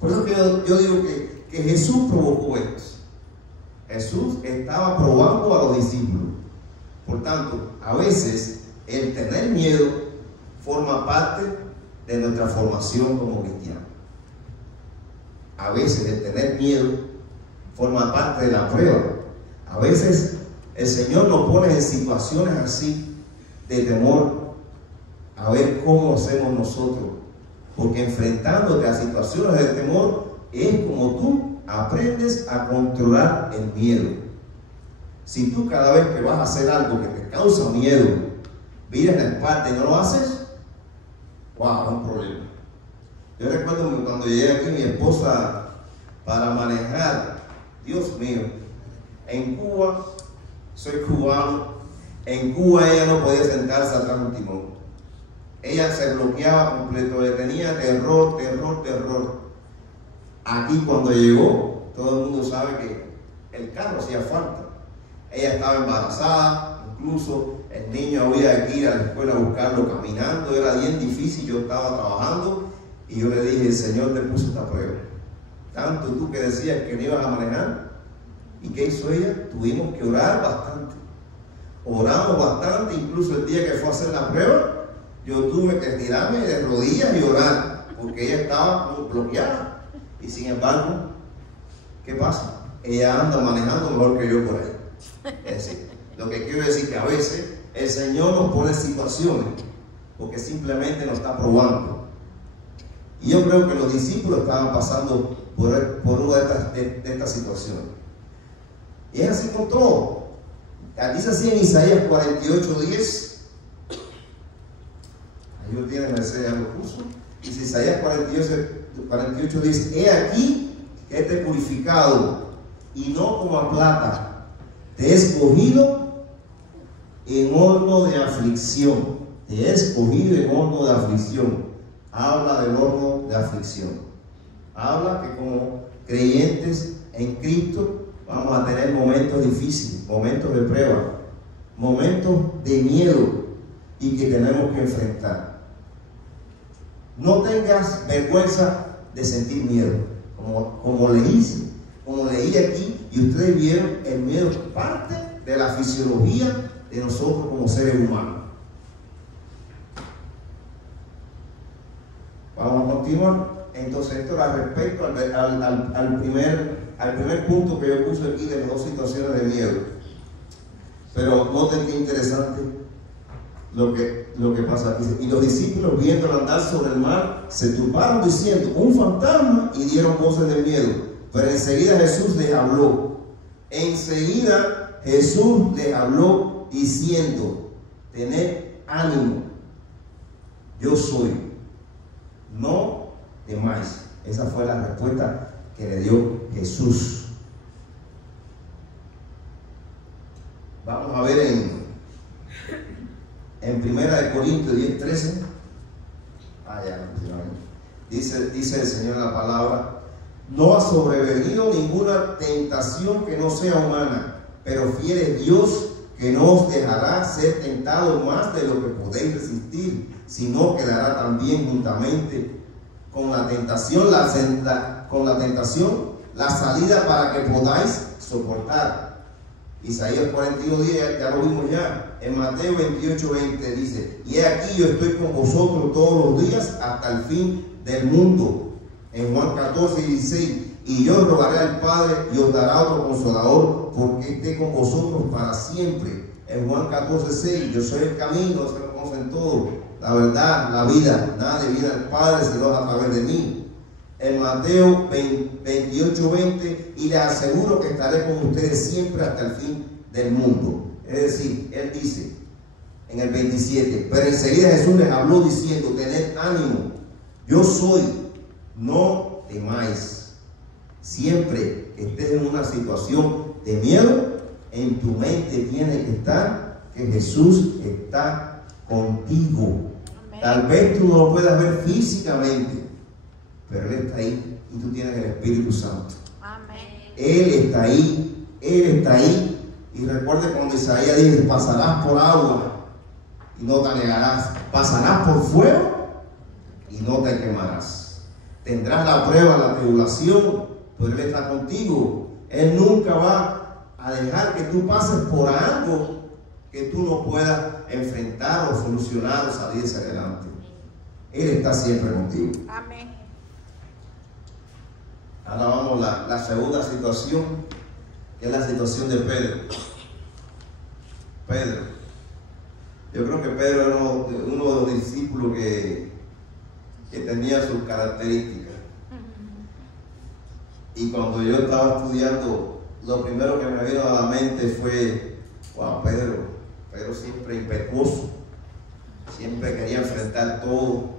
Por eso que yo digo que Jesús provocó esto. Jesús estaba probando a los discípulos. Por tanto, a veces el tener miedo forma parte de nuestra formación como cristianos. A veces el tener miedo forma parte de la prueba. A veces el Señor nos pone en situaciones así de temor, a ver cómo hacemos nosotros, porque enfrentándote a situaciones de temor es como tú aprendes a controlar el miedo. Si tú cada vez que vas a hacer algo que te causa miedo, miras la espalda y no lo haces, wow, es un problema. Yo recuerdo que cuando llegué aquí mi esposa para manejar, Dios mío, en Cuba, soy cubano, en Cuba ella no podía sentarse atrás de un timón. Ella se bloqueaba completo, le tenía terror. Aquí cuando llegó, todo el mundo sabe que el carro hacía falta. Ella estaba embarazada, incluso el niño había que ir a la escuela a buscarlo caminando, era bien difícil, yo estaba trabajando y yo le dije, el Señor te puso esta prueba. Tanto tú que decías que no ibas a manejar, ¿y qué hizo ella? Tuvimos que orar bastante. Oramos bastante, incluso el día que fue a hacer la prueba, yo tuve que tirarme de rodillas y orar, porque ella estaba como bloqueada. Y sin embargo, ¿qué pasa? Ella anda manejando mejor que yo por ahí. Es decir, lo que quiero decir que a veces el Señor nos pone situaciones, porque simplemente nos está probando. Y yo creo que los discípulos estaban pasando por una de estas situaciones. Y es así con todo. Dice así en Isaías 48:10. Ahí lo tiene Mercedes, ya lo puso. Dice Isaías 48:10. He aquí que te he purificado, y no como a plata. Te he escogido en horno de aflicción. Te he escogido en horno de aflicción. Habla del horno de aflicción. Habla que como creyentes en Cristo vamos a tener momentos difíciles, momentos de prueba, momentos de miedo y que tenemos que enfrentar. No tengas vergüenza de sentir miedo, como leí aquí, y ustedes vieron, el miedo es parte de la fisiología de nosotros como seres humanos. Vamos a continuar. Entonces, esto era respecto al primer punto que yo puse aquí de las dos situaciones de miedo. Pero noten qué interesante lo que pasa aquí. Y los discípulos, viéndolo andar sobre el mar, se turbaron diciendo, un fantasma, y dieron voces de miedo. Pero enseguida Jesús les habló Enseguida Jesús les habló diciendo: tened ánimo, yo soy, no temáis. Esa fue la respuesta que le dio Jesús. Vamos a ver en 1 Corintios 10:13. Dice el Señor en la palabra: no ha sobrevenido ninguna tentación que no sea humana, pero fiel es Dios, que no os dejará ser tentado más de lo que podéis resistir, sino que dará también juntamente con la tentación la salida para que podáis soportar. Isaías 41:10, ya lo vimos ya. En Mateo 28:20 dice: y he aquí yo estoy con vosotros todos los días hasta el fin del mundo. En Juan 14:16, y yo rogaré al Padre y os dará otro consolador, porque esté con vosotros para siempre. En Juan 14:6, yo soy el camino, se lo conocen todos, la verdad, la vida, nada de vida al Padre sino a través de mí. En Mateo 28:20, y les aseguro que estaré con ustedes siempre hasta el fin del mundo. Es decir, él dice en el 27, pero enseguida Jesús les habló diciendo: tened ánimo, yo soy, no temáis. Siempre que estés en una situación de miedo, en tu mente tiene que estar que Jesús está contigo. Amén. Tal vez tú no lo puedas ver físicamente, pero Él está ahí y tú tienes el Espíritu Santo. Amén. Él está ahí, Él está ahí. Y recuerde cuando Isaías dice: pasarás por agua y no te anegarás, pasarás por fuego y no te quemarás. Tendrás la prueba, la tribulación, pero Él está contigo. Él nunca va a dejar que tú pases por algo que tú no puedas enfrentar o solucionar o salir hacia adelante. Él está siempre contigo. Amén. Ahora vamos a la segunda situación, que es la situación de Pedro. Yo creo que Pedro era uno de los discípulos que tenía sus características. Y cuando yo estaba estudiando, lo primero que me vino a la mente fue: wow, Pedro siempre impetuoso, siempre quería enfrentar todo.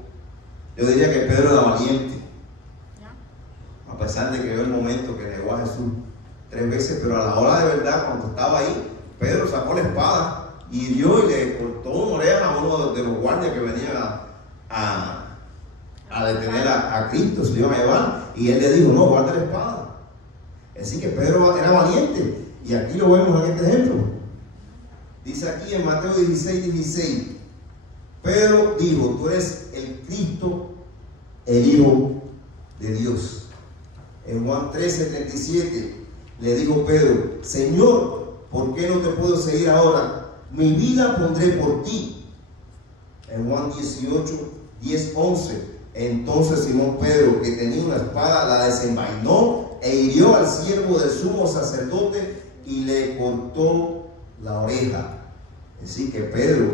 Yo diría que Pedro era valiente, a pesar de que vio el momento que negó a Jesús 3 veces, pero a la hora de verdad, cuando estaba ahí, Pedro sacó la espada y hirió y le cortó una oreja a uno de los guardias que venía a detener a Cristo, se lo iban a llevar, y él le dijo: no, guarda la espada. Así que Pedro era valiente, y aquí lo vemos en este ejemplo. Dice aquí en Mateo 16:16, Pedro dijo: tú eres el Cristo, el Hijo de Dios. En Juan 13:77 le dijo Pedro: Señor, ¿por qué no te puedo seguir ahora? Mi vida pondré por ti. En Juan 18:10-11, entonces Simón Pedro, que tenía una espada, la desenvainó e hirió al siervo del sumo sacerdote y le cortó la oreja. Es decir, que Pedro,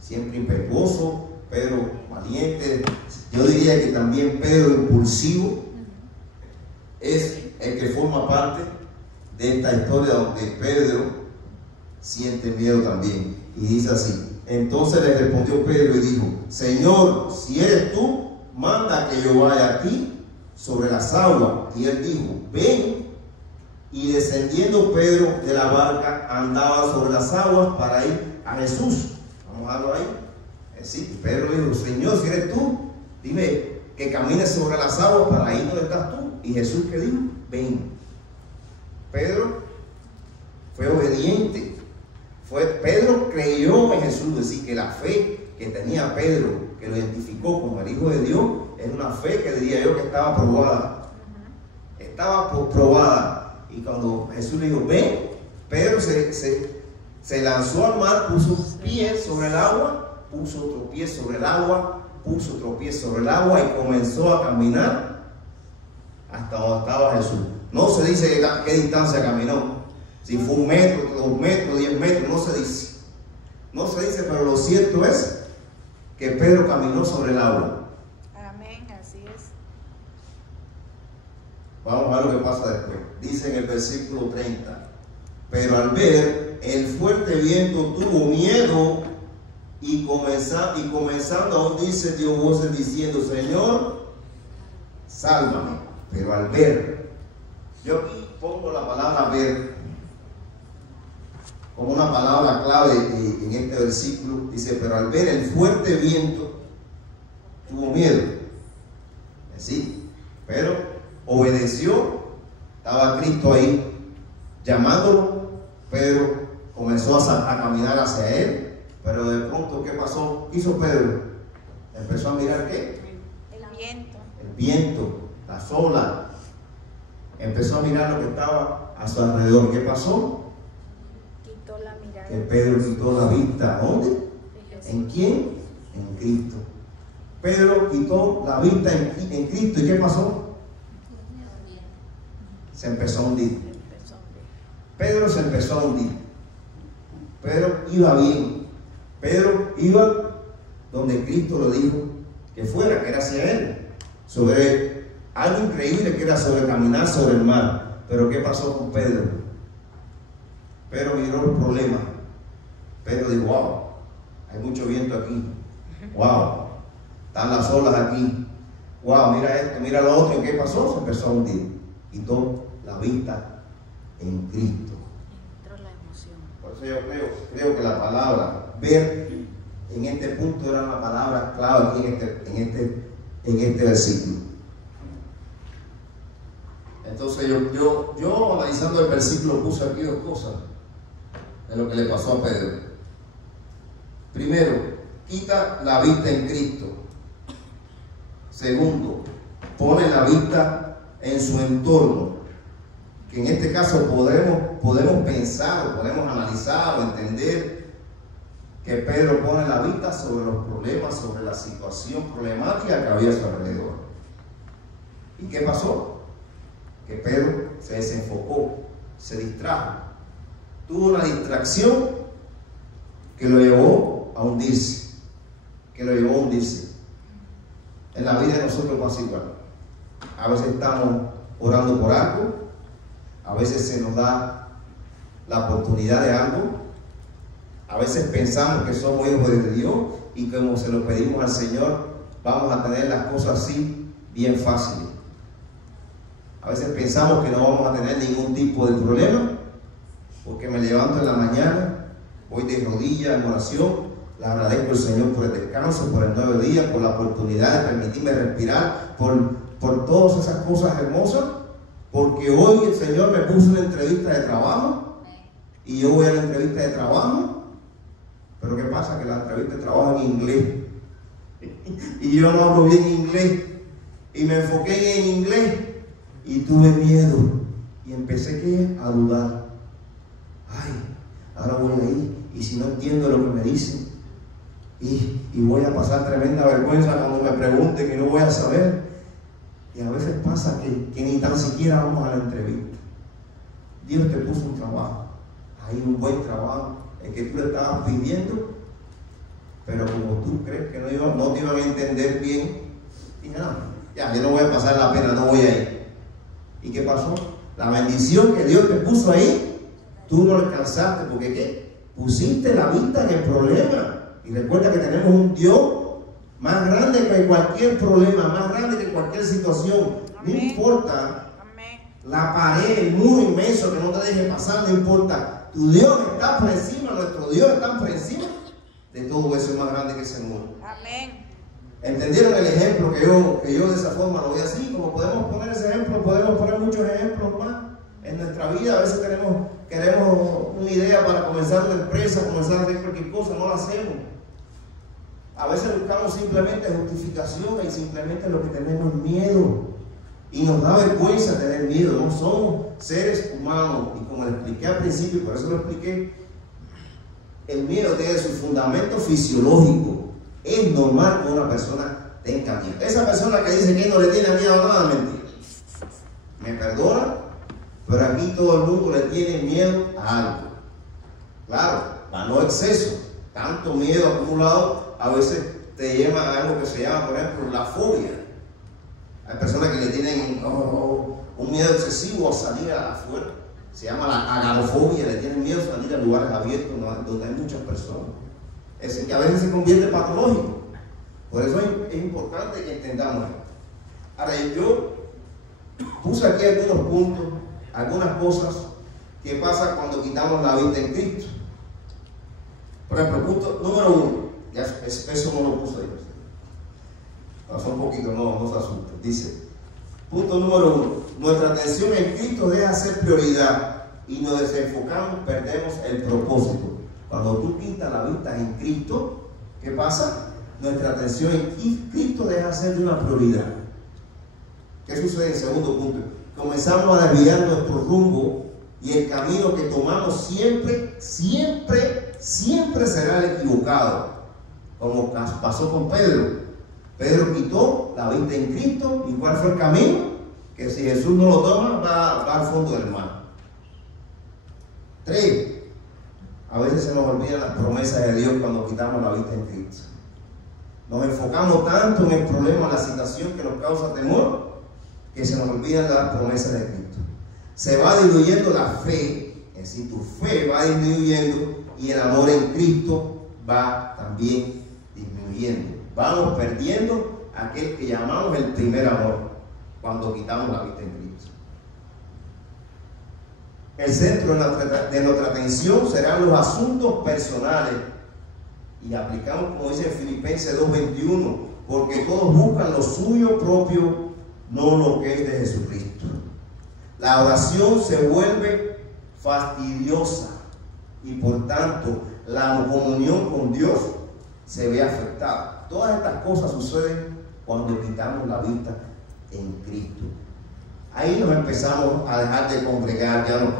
siempre impetuoso, Pedro valiente, yo diría que también Pedro impulsivo, es el que forma parte de esta historia donde Pedro siente miedo también. Y dice así: entonces le respondió Pedro y dijo: Señor, si eres tú, manda que yo vaya a ti sobre las aguas. Y él dijo: ven. Y descendiendo Pedro de la barca, andaba sobre las aguas para ir a Jesús. Vamos a verlo ahí. Sí, Pedro dijo: Señor, si eres tú, dime que camines sobre las aguas para ir donde estás tú. Y Jesús, ¿qué dijo? Ven. Pedro fue obediente. Pedro creyó en Jesús. Es decir, que la fe que tenía Pedro, que lo identificó como el Hijo de Dios, es una fe que diría yo que estaba probada. Estaba probada. Y cuando Jesús le dijo: ven, Pedro se lanzó al mar, puso un pie sobre el agua, puso otro pie sobre el agua, puso otro pie sobre el agua y comenzó a caminar hasta donde estaba Jesús. No se dice qué distancia caminó, si fue 1 metro, 2 metros, 10 metros, no se dice. No se dice, pero lo cierto es que Pedro caminó sobre el agua. Amén, así es. Vamos a ver lo que pasa después. Dice en el versículo 30: pero al ver el fuerte viento tuvo miedo y comenzando a hundirse dio voces diciendo: Señor, sálvame. Pero al ver, yo aquí pongo la palabra ver como una palabra clave en este versículo. Dice: pero al ver el fuerte viento tuvo miedo. Sí, pero obedeció. Estaba Cristo ahí llamándolo. Pedro comenzó a caminar hacia él, pero de pronto, ¿qué pasó? ¿Qué hizo Pedro? Empezó a mirar ¿qué? El viento. El viento, las olas. Empezó a mirar lo que estaba a su alrededor. ¿Qué pasó? Quitó la mirada. Que Pedro quitó la vista. ¿Dónde? ¿En quién? En Cristo. Pedro quitó la vista en Cristo. ¿Y qué pasó? Se empezó a hundir. Pedro se empezó a hundir. Pedro iba bien. Pedro iba donde Cristo lo dijo que fuera, que era hacia él. Sobre algo increíble que era sobre caminar sobre el mar. Pero ¿qué pasó con Pedro? Pedro miró el problema. Pedro dijo: wow, hay mucho viento aquí. Wow, están las olas aquí. Wow, mira esto, mira lo otro. ¿Y qué pasó? Se empezó a hundir. Quitó la vista en Cristo. Entró la emoción. Por eso yo creo que la palabra ver en este punto era una palabra clave aquí en este versículo. Entonces yo analizando el versículo puse aquí dos cosas de lo que le pasó a Pedro. Primero, quita la vista en Cristo. Segundo, pone la vista en su entorno, que en este caso podemos pensar o podemos analizar o entender que Pedro pone la vista sobre los problemas, sobre la situación problemática que había a su alrededor. ¿Y qué pasó? Que Pedro se desenfocó, se distrajo, tuvo una distracción que lo llevó a hundirse, En la vida de nosotros pasa igual. A veces estamos orando por algo, a veces se nos da la oportunidad de algo, a veces pensamos que somos hijos de Dios y como se lo pedimos al Señor, vamos a tener las cosas así bien fáciles. A veces pensamos que no vamos a tener ningún tipo de problema, porque me levanto en la mañana, voy de rodillas en oración, le agradezco al Señor por el descanso, por el nuevo día, por la oportunidad de permitirme respirar, por todas esas cosas hermosas, porque hoy el Señor me puso una entrevista de trabajo y yo voy a la entrevista de trabajo, pero ¿qué pasa? Que la entrevista de trabajo es en inglés y yo no hablo bien inglés y me enfoqué en inglés y tuve miedo y empecé a dudar. Ay, ahora voy a ir y si no entiendo lo que me dicen y voy a pasar tremenda vergüenza cuando me pregunten y no voy a saber. Y a veces pasa que ni tan siquiera vamos a la entrevista. Dios te puso un trabajo, hay un buen trabajo, el que tú le estabas pidiendo, pero como tú crees que no te iban a entender bien, dije: no, ya, yo no voy a pasar la pena, no voy a ir. ¿Y qué pasó? La bendición que Dios te puso ahí, tú no alcanzaste, porque ¿qué? Pusiste la vista en el problema. Y recuerda que tenemos un Dios más grande que cualquier problema, más grande que cualquier situación. No importa la pared, el muro inmenso que no te deje pasar, no importa. Tu Dios está por encima, nuestro Dios está por encima de todo eso, es más grande que ese muro. Amén. ¿Entendieron el ejemplo que yo de esa forma lo voy así? Como podemos poner ese ejemplo, podemos poner muchos ejemplos más en nuestra vida. A veces queremos una idea para comenzar una empresa, comenzar a hacer cualquier cosa, no la hacemos. A veces buscamos simplemente justificación y simplemente lo que tenemos miedo. Y nos da vergüenza tener miedo. No somos seres humanos. Y como le expliqué al principio, por eso lo expliqué, el miedo tiene su fundamento fisiológico. Es normal que una persona tenga miedo. Esa persona que dice que no le tiene miedo a nada, mentira. Me perdona, pero aquí todo el mundo le tiene miedo a algo. Claro, a no exceso. Tanto miedo acumulado a veces te lleva a algo que se llama, por ejemplo, la fobia. Hay personas que le tienen un miedo excesivo a salir afuera, se llama la agorafobia, le tienen miedo a salir a lugares abiertos donde hay muchas personas. Es decir, que a veces se convierte patológico. Por eso es importante que entendamos esto. Ahora, yo puse aquí algunos puntos, algunas cosas que pasan cuando quitamos la vista en Cristo. Por ejemplo, punto número 1, ya eso no lo puse ahí. Pasó un poquito, no se asusten. Dice, punto número 1, nuestra atención en Cristo deja ser prioridad y nos desenfocamos, perdemos el propósito. Cuando tú quitas la vista en Cristo, ¿qué pasa? Nuestra atención en Cristo deja ser de una prioridad. ¿Qué sucede en segundo punto? Comenzamos a desviar nuestro rumbo y el camino que tomamos siempre será el equivocado, como pasó con Pedro. Pedro quitó la vista en Cristo, ¿y cuál fue el camino? Que si Jesús no lo toma, va al fondo del mar. 3. A veces se nos olvidan las promesas de Dios cuando quitamos la vista en Cristo. Nos enfocamos tanto en el problema, en la situación que nos causa temor, que se nos olvidan las promesas de Cristo. Se va diluyendo la fe, es decir, tu fe va disminuyendo y el amor en Cristo va también disminuyendo. Vamos perdiendo aquel que llamamos el primer amor cuando quitamos la vista en Cristo. El centro de nuestra atención serán los asuntos personales. Y aplicamos, como dice Filipenses 2:21, porque todos buscan lo suyo propio, no lo que es de Jesucristo. La oración se vuelve fastidiosa y por tanto la comunión con Dios se ve afectada. Todas estas cosas suceden cuando quitamos la vista en Cristo. Ahí nos empezamos a dejar de congregar, ya no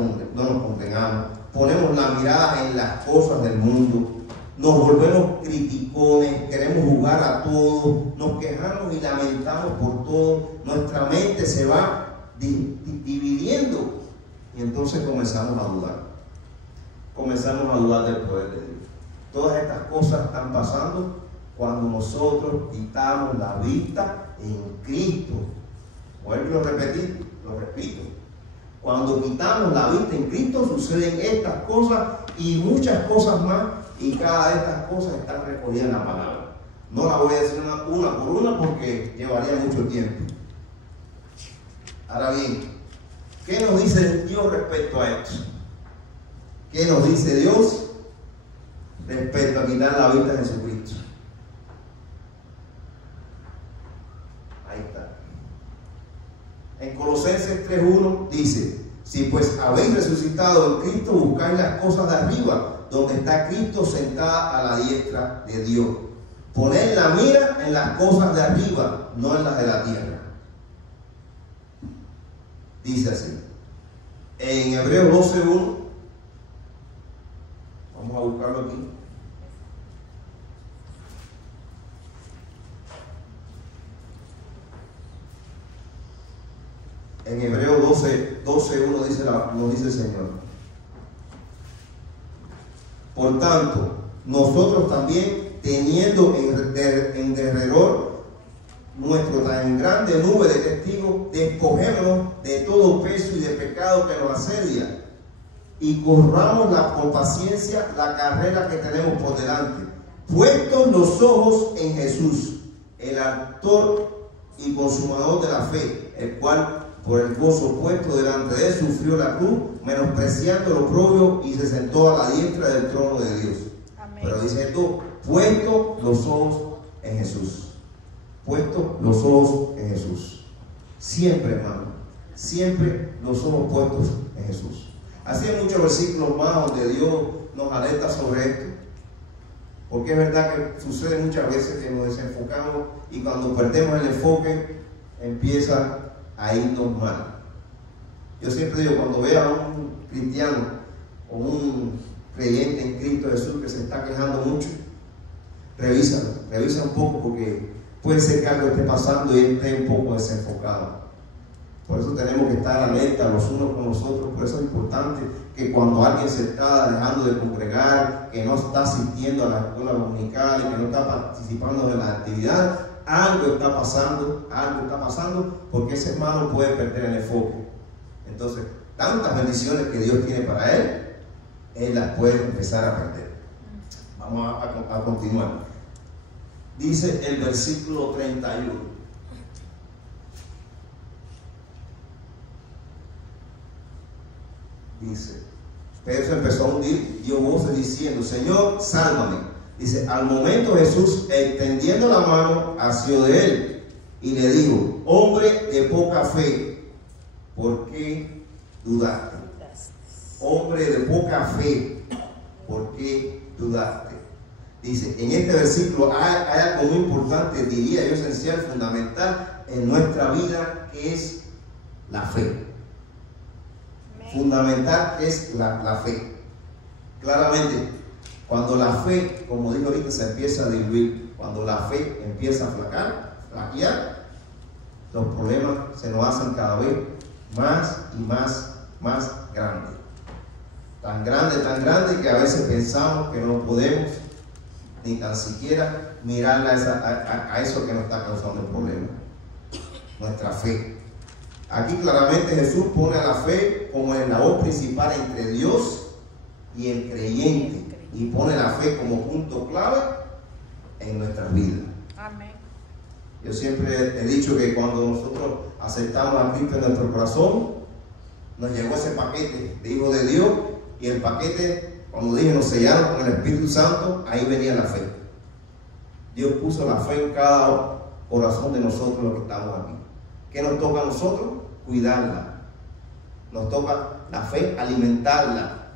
nos congregamos, ponemos la mirada en las cosas del mundo, nos volvemos criticones, queremos jugar a todo, nos quejamos y lamentamos por todo, nuestra mente se va dividiendo y entonces comenzamos a dudar del poder de Dios. Todas estas cosas están pasando cuando nosotros quitamos la vista en Cristo. Vuelvo a repetir, lo repito. Cuando quitamos la vista en Cristo suceden estas cosas y muchas cosas más, y cada de estas cosas están recogidas en la palabra. No la voy a decir una por una porque llevaría mucho tiempo. Ahora bien, ¿qué nos dice Dios respecto a esto? ¿Qué nos dice Dios respecto a quitar la vista de Jesucristo? Ahí está. En Colosenses 3:1 dice, si pues habéis resucitado en Cristo, buscáis las cosas de arriba, donde está Cristo sentada a la diestra de Dios. Poned la mira en las cosas de arriba, no en las de la tierra. Dice así. En Hebreos 12:1, vamos a buscarlo aquí. En Hebreos 12:1 nos dice el Señor. Por tanto, nosotros también, teniendo en derredor nuestro tan grande nube de testigos, despojémonos de todo peso y de pecado que nos asedia y corramos con paciencia la carrera que tenemos por delante, puestos los ojos en Jesús, el autor y consumador de la fe, el cual por el gozo puesto delante de él sufrió la cruz, menospreciando lo propio, y se sentó a la diestra del trono de Dios. Amén. Pero dice esto, puesto los ojos en Jesús. Puesto los ojos en Jesús. Siempre, hermano, siempre los ojos puestos en Jesús. Así hay muchos versículos más donde Dios nos alerta sobre esto. Porque es verdad que sucede muchas veces que nos desenfocamos y cuando perdemos el enfoque empieza a irnos mal. Yo siempre digo, cuando vea a un cristiano o un creyente en Cristo Jesús que se está quejando mucho, revisa un poco, porque puede ser que algo esté pasando y esté un poco desenfocado. Por eso tenemos que estar alerta los unos con los otros. Por eso es importante que cuando alguien se está dejando de congregar, que no está asistiendo a la escuela dominical y que no está participando de las actividades, algo está pasando, porque ese hermano puede perder el enfoque. Entonces, tantas bendiciones que Dios tiene para él las puede empezar a perder. Vamos a continuar. Dice el versículo 31. Dice, Pedro se empezó a hundir, dio voces diciendo, Señor, sálvame. Dice, al momento Jesús, extendiendo la mano, asió de él y le dijo, hombre de poca fe, ¿por qué dudaste? Hombre de poca fe, ¿por qué dudaste? Dice, en este versículo hay algo muy importante, diría yo, esencial, fundamental en nuestra vida, que es la fe. Fundamental es la fe. Claramente, cuando la fe, como digo ahorita, se empieza a diluir, cuando la fe empieza a flaquear, los problemas se nos hacen cada vez más y más grandes. Tan grande que a veces pensamos que no podemos ni tan siquiera mirar a eso que nos está causando el problema. Nuestra fe. Aquí claramente Jesús pone a la fe como el eslabón principal entre Dios y el creyente, y pone la fe como punto clave en nuestras vidas. Amén. Yo siempre he dicho que cuando nosotros aceptamos a Cristo en nuestro corazón, nos llegó ese paquete de Hijo de Dios, y el paquete, cuando dije, nos sellaron con el Espíritu Santo, ahí venía la fe. Dios puso la fe en cada corazón de nosotros, los que estamos aquí. ¿Qué nos toca a nosotros? Cuidarla. Nos toca la fe, alimentarla.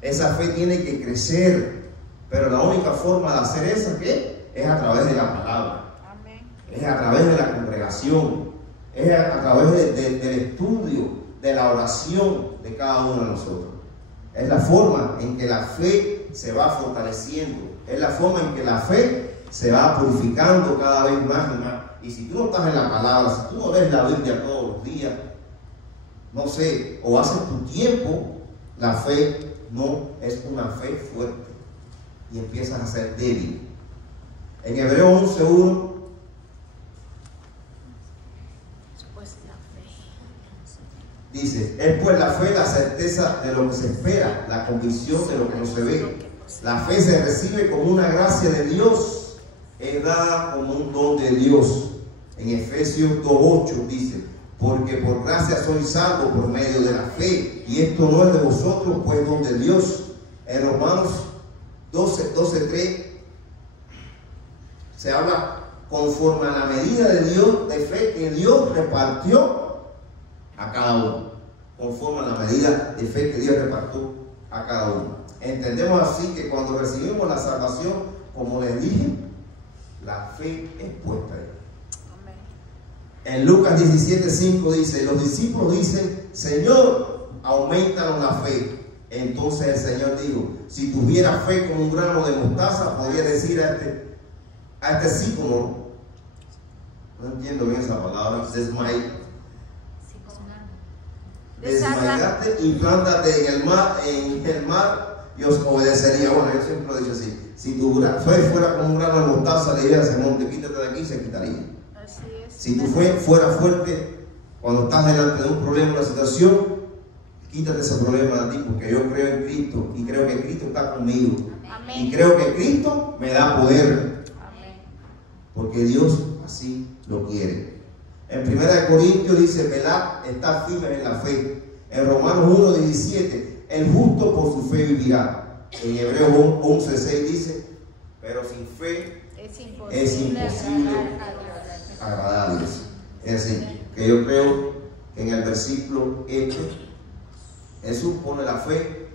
Esa fe tiene que crecer, pero la única forma de hacer eso, ¿qué? Es a través de la palabra. Amén. Es a través de la congregación, es a través del estudio, de la oración de cada uno de nosotros. Es la forma en que la fe se va fortaleciendo, es la forma en que la fe se va purificando cada vez más y más. Y si tú no estás en la palabra, si tú no lees la Biblia todos los días, no sé, o haces tu tiempo, la fe no es una fe fuerte y empiezas a ser débil. En Hebreos 11:1 dice, es pues la fe la certeza de lo que se espera, la convicción de lo que no se ve. La fe se recibe como una gracia de Dios, es dada como un don de Dios. En Efesios 2:8 dice, porque por gracia sois salvos por medio de la fe, y esto no es de vosotros, pues don de Dios. En Romanos 12:3 se habla conforme a la medida de Dios, de fe que Dios repartió a cada uno, conforme a la medida de fe que Dios repartió a cada uno. Entendemos así que cuando recibimos la salvación, como les dije, la fe es puesta ahí. En Lucas 17:5 dice, los discípulos dicen, Señor, aumentanos la fe. Entonces el Señor dijo, si tuviera fe como un grano de mostaza, podría decir a este sícomoro, no entiendo bien esa palabra, desmayate y plántate en el mar y os obedecería. Bueno, yo siempre lo he dicho así, si tu fe fuera como un grano de mostaza, le diría a ese monte, quítate de aquí, se quitaría. Así es. Si tu fe fuera fuerte, cuando estás delante de un problema, una situación, quítate ese problema de ti, porque yo creo en Cristo y creo que Cristo está conmigo. Amén. Y creo que Cristo me da poder. Amén. Porque Dios así lo quiere. En 1 Corintios dice, velad, estad firmes en la fe. En Romanos 1:17, el justo por su fe vivirá. En Hebreos 11:6 dice, pero sin fe es imposible agradar a Dios. Es decir, que yo creo que en el versículo Jesús pone la fe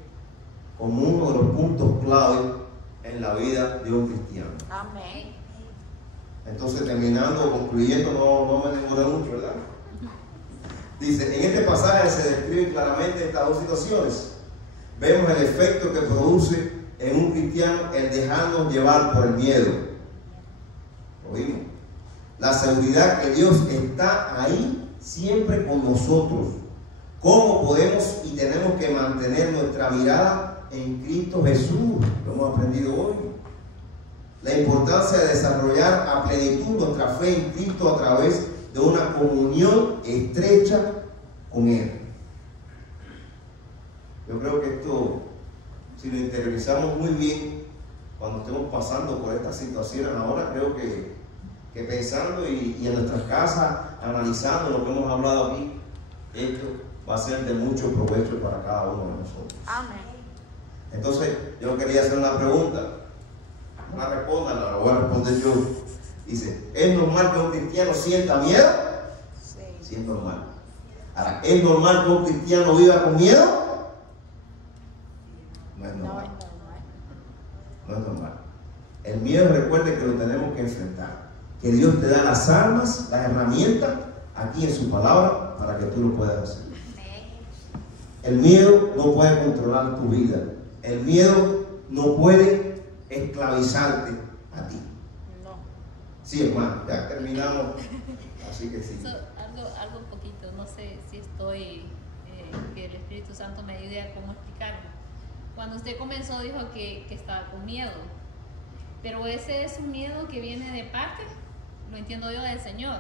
como uno de los puntos clave en la vida de un cristiano. Amén. Entonces, terminando, concluyendo, no me demoré mucho, ¿verdad? Dice, en este pasaje se describen claramente estas dos situaciones. Vemos el efecto que produce en un cristiano el dejarnos llevar por el miedo. ¿Oímos? La seguridad que Dios está ahí siempre con nosotros. ¿Cómo podemos y tenemos que mantener nuestra mirada en Cristo Jesús? Lo hemos aprendido hoy. La importancia de desarrollar a plenitud nuestra fe en Cristo a través de una comunión estrecha con Él. Yo creo que esto, si lo interiorizamos muy bien, cuando estemos pasando por estas situaciones ahora, creo que pensando y en nuestras casas, analizando lo que hemos hablado aquí, esto va a ser de mucho provecho para cada uno de nosotros. Amén. Entonces, yo quería hacer una pregunta. No la respondan, la voy a responder yo. Dice, ¿es normal que un cristiano sienta miedo? Sí es normal. Ahora, ¿es normal que un cristiano viva con miedo? No es normal. No es normal. El miedo, recuerde que lo tenemos que enfrentar. Que Dios te da las armas, las herramientas, aquí en su palabra, para que tú lo puedas hacer. El miedo no puede controlar tu vida. El miedo no puede esclavizarte a ti. No. Sí, hermano, ya terminamos. Así que sí. Algo un poquito, no sé si estoy, que el Espíritu Santo me ayude a cómo explicarlo. Cuando usted comenzó dijo que estaba con miedo, pero ese es un miedo que viene de parte, lo entiendo yo, del Señor,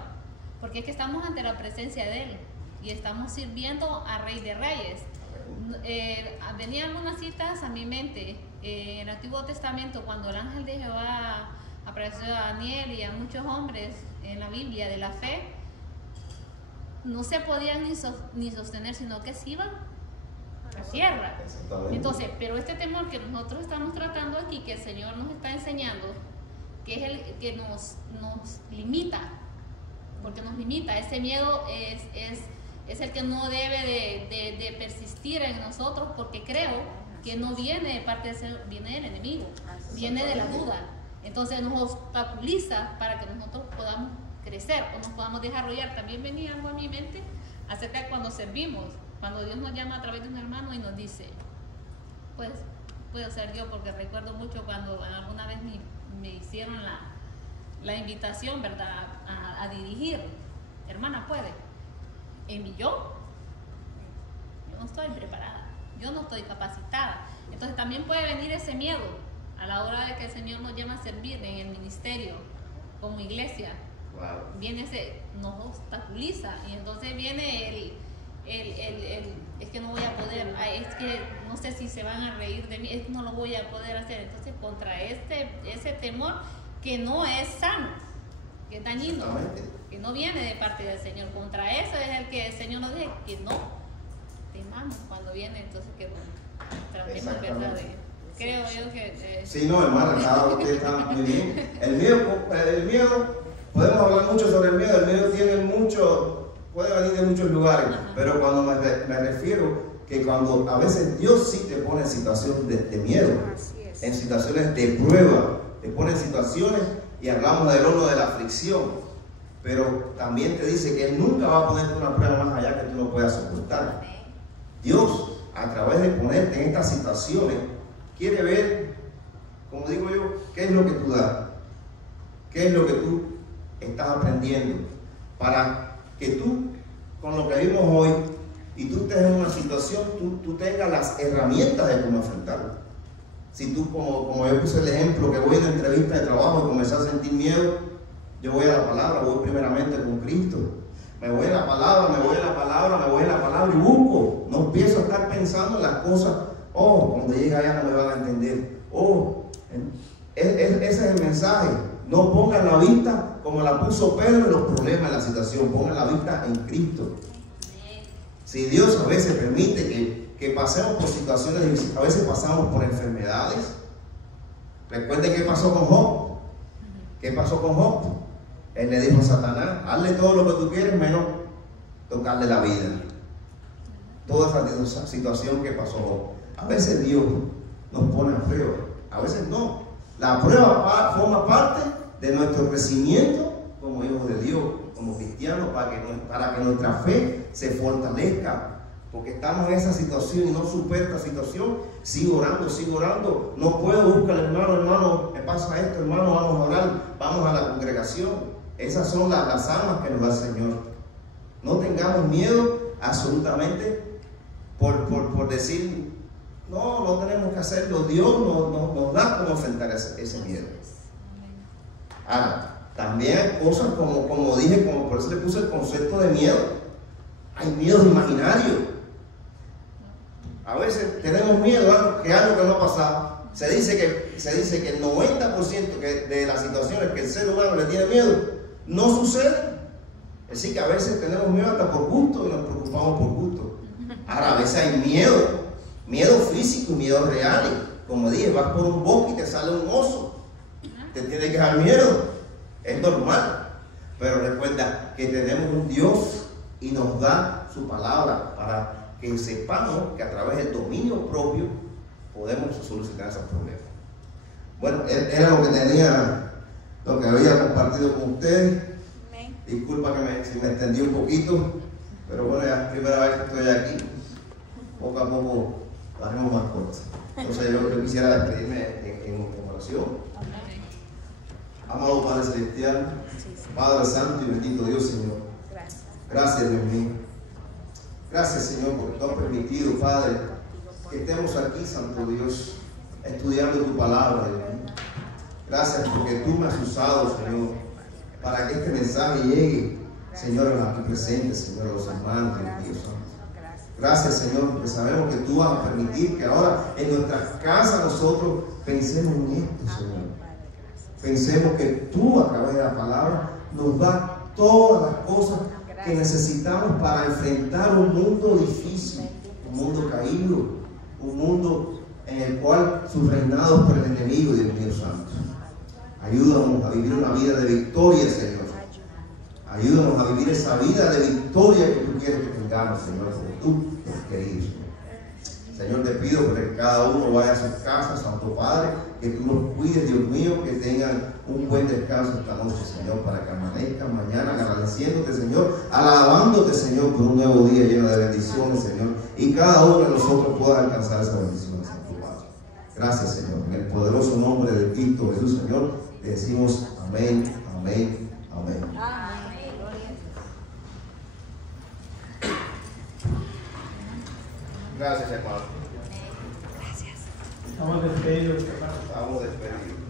porque es que estamos ante la presencia de Él y estamos sirviendo a Rey de Reyes. Venían algunas citas a mi mente en el Antiguo Testamento, cuando el ángel de Jehová apareció a Daniel y a muchos hombres en la Biblia de la fe, no se podían ni sostener, sino que se iban a la tierra. Entonces, pero este temor que nosotros estamos tratando aquí, que el Señor nos está enseñando, que es el que nos limita, porque nos limita. Ese miedo es el que no debe de persistir en nosotros, porque creo que no viene de parte del Señor, viene del enemigo, viene de la duda. Entonces nos obstaculiza para que nosotros podamos crecer o nos podamos desarrollar. También venía algo a mi mente acerca de cuando servimos, cuando Dios nos llama a través de un hermano y nos dice, pues puedo ser yo, porque recuerdo mucho cuando alguna vez me hicieron la invitación, ¿verdad?, a dirigir. Hermana, ¿puede? Yo no estoy preparada, yo no estoy capacitada. Entonces también puede venir ese miedo a la hora de que el Señor nos llama a servir en el ministerio como iglesia. Wow. Viene nos obstaculiza, y entonces viene es que no voy a poder, es que no sé si se van a reír de mí, es que no lo voy a poder hacer. Entonces contra ese temor que no es sano, que es dañino, que no viene de parte del Señor, contra eso es el que el Señor nos dice que no temamos cuando viene. Entonces que tratemos, ¿verdad? Creo yo que sí, no, hermano, usted está muy bien. El miedo, podemos hablar mucho sobre el miedo tiene mucho, puede venir de muchos lugares. Ajá. Pero cuando me refiero que cuando a veces Dios sí te pone en situaciones de miedo, en situaciones de prueba, te pone en situaciones, y hablamos del horno de la aflicción, pero también te dice que Él nunca va a ponerte una prueba más allá que tú no puedas soportar. Dios, a través de ponerte en estas situaciones, quiere ver, como digo yo, qué es lo que tú das, qué es lo que tú estás aprendiendo, para que tú, con lo que vimos hoy, y tú estés en una situación, tú tengas las herramientas de cómo enfrentarlo. Si tú, como yo puse el ejemplo, que voy a una entrevista de trabajo y comencé a sentir miedo, yo voy a la palabra, voy primeramente con Cristo. Me voy a la palabra, me voy a la palabra, me voy a la palabra y busco. No empiezo a estar pensando en las cosas. Oh, cuando llegue allá no me van a entender. Oh, ese es el mensaje. No pongan la vista como la puso Pedro en los problemas de la situación. Pongan la vista en Cristo. Si Dios a veces permite que pasemos por situaciones difíciles, a veces pasamos por enfermedades. Recuerden qué pasó con Job. ¿Qué pasó con Job? Él le dijo a Satanás, hazle todo lo que tú quieres menos tocarle la vida. Toda esa situación que pasó Job. A veces Dios nos pone a prueba, a veces no. La prueba forma parte de nuestro crecimiento como hijos de Dios, como cristianos, para que nuestra fe se fortalezca. Porque estamos en esa situación y no supero esta situación, sigo orando, no puedo, buscar al hermano, me pasa esto, hermano, vamos a orar, vamos a la congregación. Esas son las armas que nos da el Señor. No tengamos miedo absolutamente por decir, no tenemos que hacerlo. Dios nos da cómo enfrentar ese miedo. Ahora, también hay cosas como dije, por eso le puse el concepto de miedo. Hay miedos imaginarios. A veces tenemos miedo a algo que no ha pasado. Se dice que el 90% de las situaciones que el ser humano le tiene miedo no suceden. Es decir, que a veces tenemos miedo hasta por gusto y nos preocupamos por gusto. Ahora, a veces hay miedo físico y miedo real. Como dije, vas por un bosque y te sale un oso. Te tiene que dar miedo. Es normal. Pero recuerda que tenemos un Dios y nos da su palabra para que sepamos que a través del dominio propio podemos solucionar esos problemas. Bueno, era lo que tenía, lo que había compartido con ustedes. Disculpa si me extendí un poquito, pero bueno, es la primera vez que estoy aquí. Poco a poco la haremos más corta. Entonces yo quisiera despedirme en oración. Amado Padre Celestial, Padre Santo y bendito Dios, Señor. Gracias, Dios mío. Gracias, Señor, porque tú has permitido, Padre, que estemos aquí, Santo Dios, estudiando tu palabra, Dios mío. Gracias porque tú me has usado, Señor, para que este mensaje llegue, Señor, aquí presente, Señor, a los hermanos, Dios Santo. Gracias, Señor, porque sabemos que tú vas a permitir que ahora en nuestras casas nosotros pensemos en esto, Señor. Pensemos que tú, a través de la palabra, nos das todas las cosas que necesitamos para enfrentar un mundo difícil, un mundo caído, un mundo en el cual sus reinados por el enemigo, Dios mío santo. Ayúdanos a vivir una vida de victoria, Señor. Ayúdanos a vivir esa vida de victoria que tú quieres que tengamos, Señor, como tú nos querido, Señor. Señor, te pido que cada uno vaya a su casa, Santo Padre, que tú los cuides, Dios mío, que tengan un buen descanso esta noche, Señor, para que amanezcan mañana agradeciéndote, Señor, alabándote, Señor, por un nuevo día lleno de bendiciones, Señor, y cada uno de nosotros pueda alcanzar esa bendición, Santo Padre. Gracias, Señor. En el poderoso nombre de Cristo Jesús, Señor, te decimos amén, amén, amén. Gracias, hermano. Estamos despedidos, hermano. Estamos despedidos.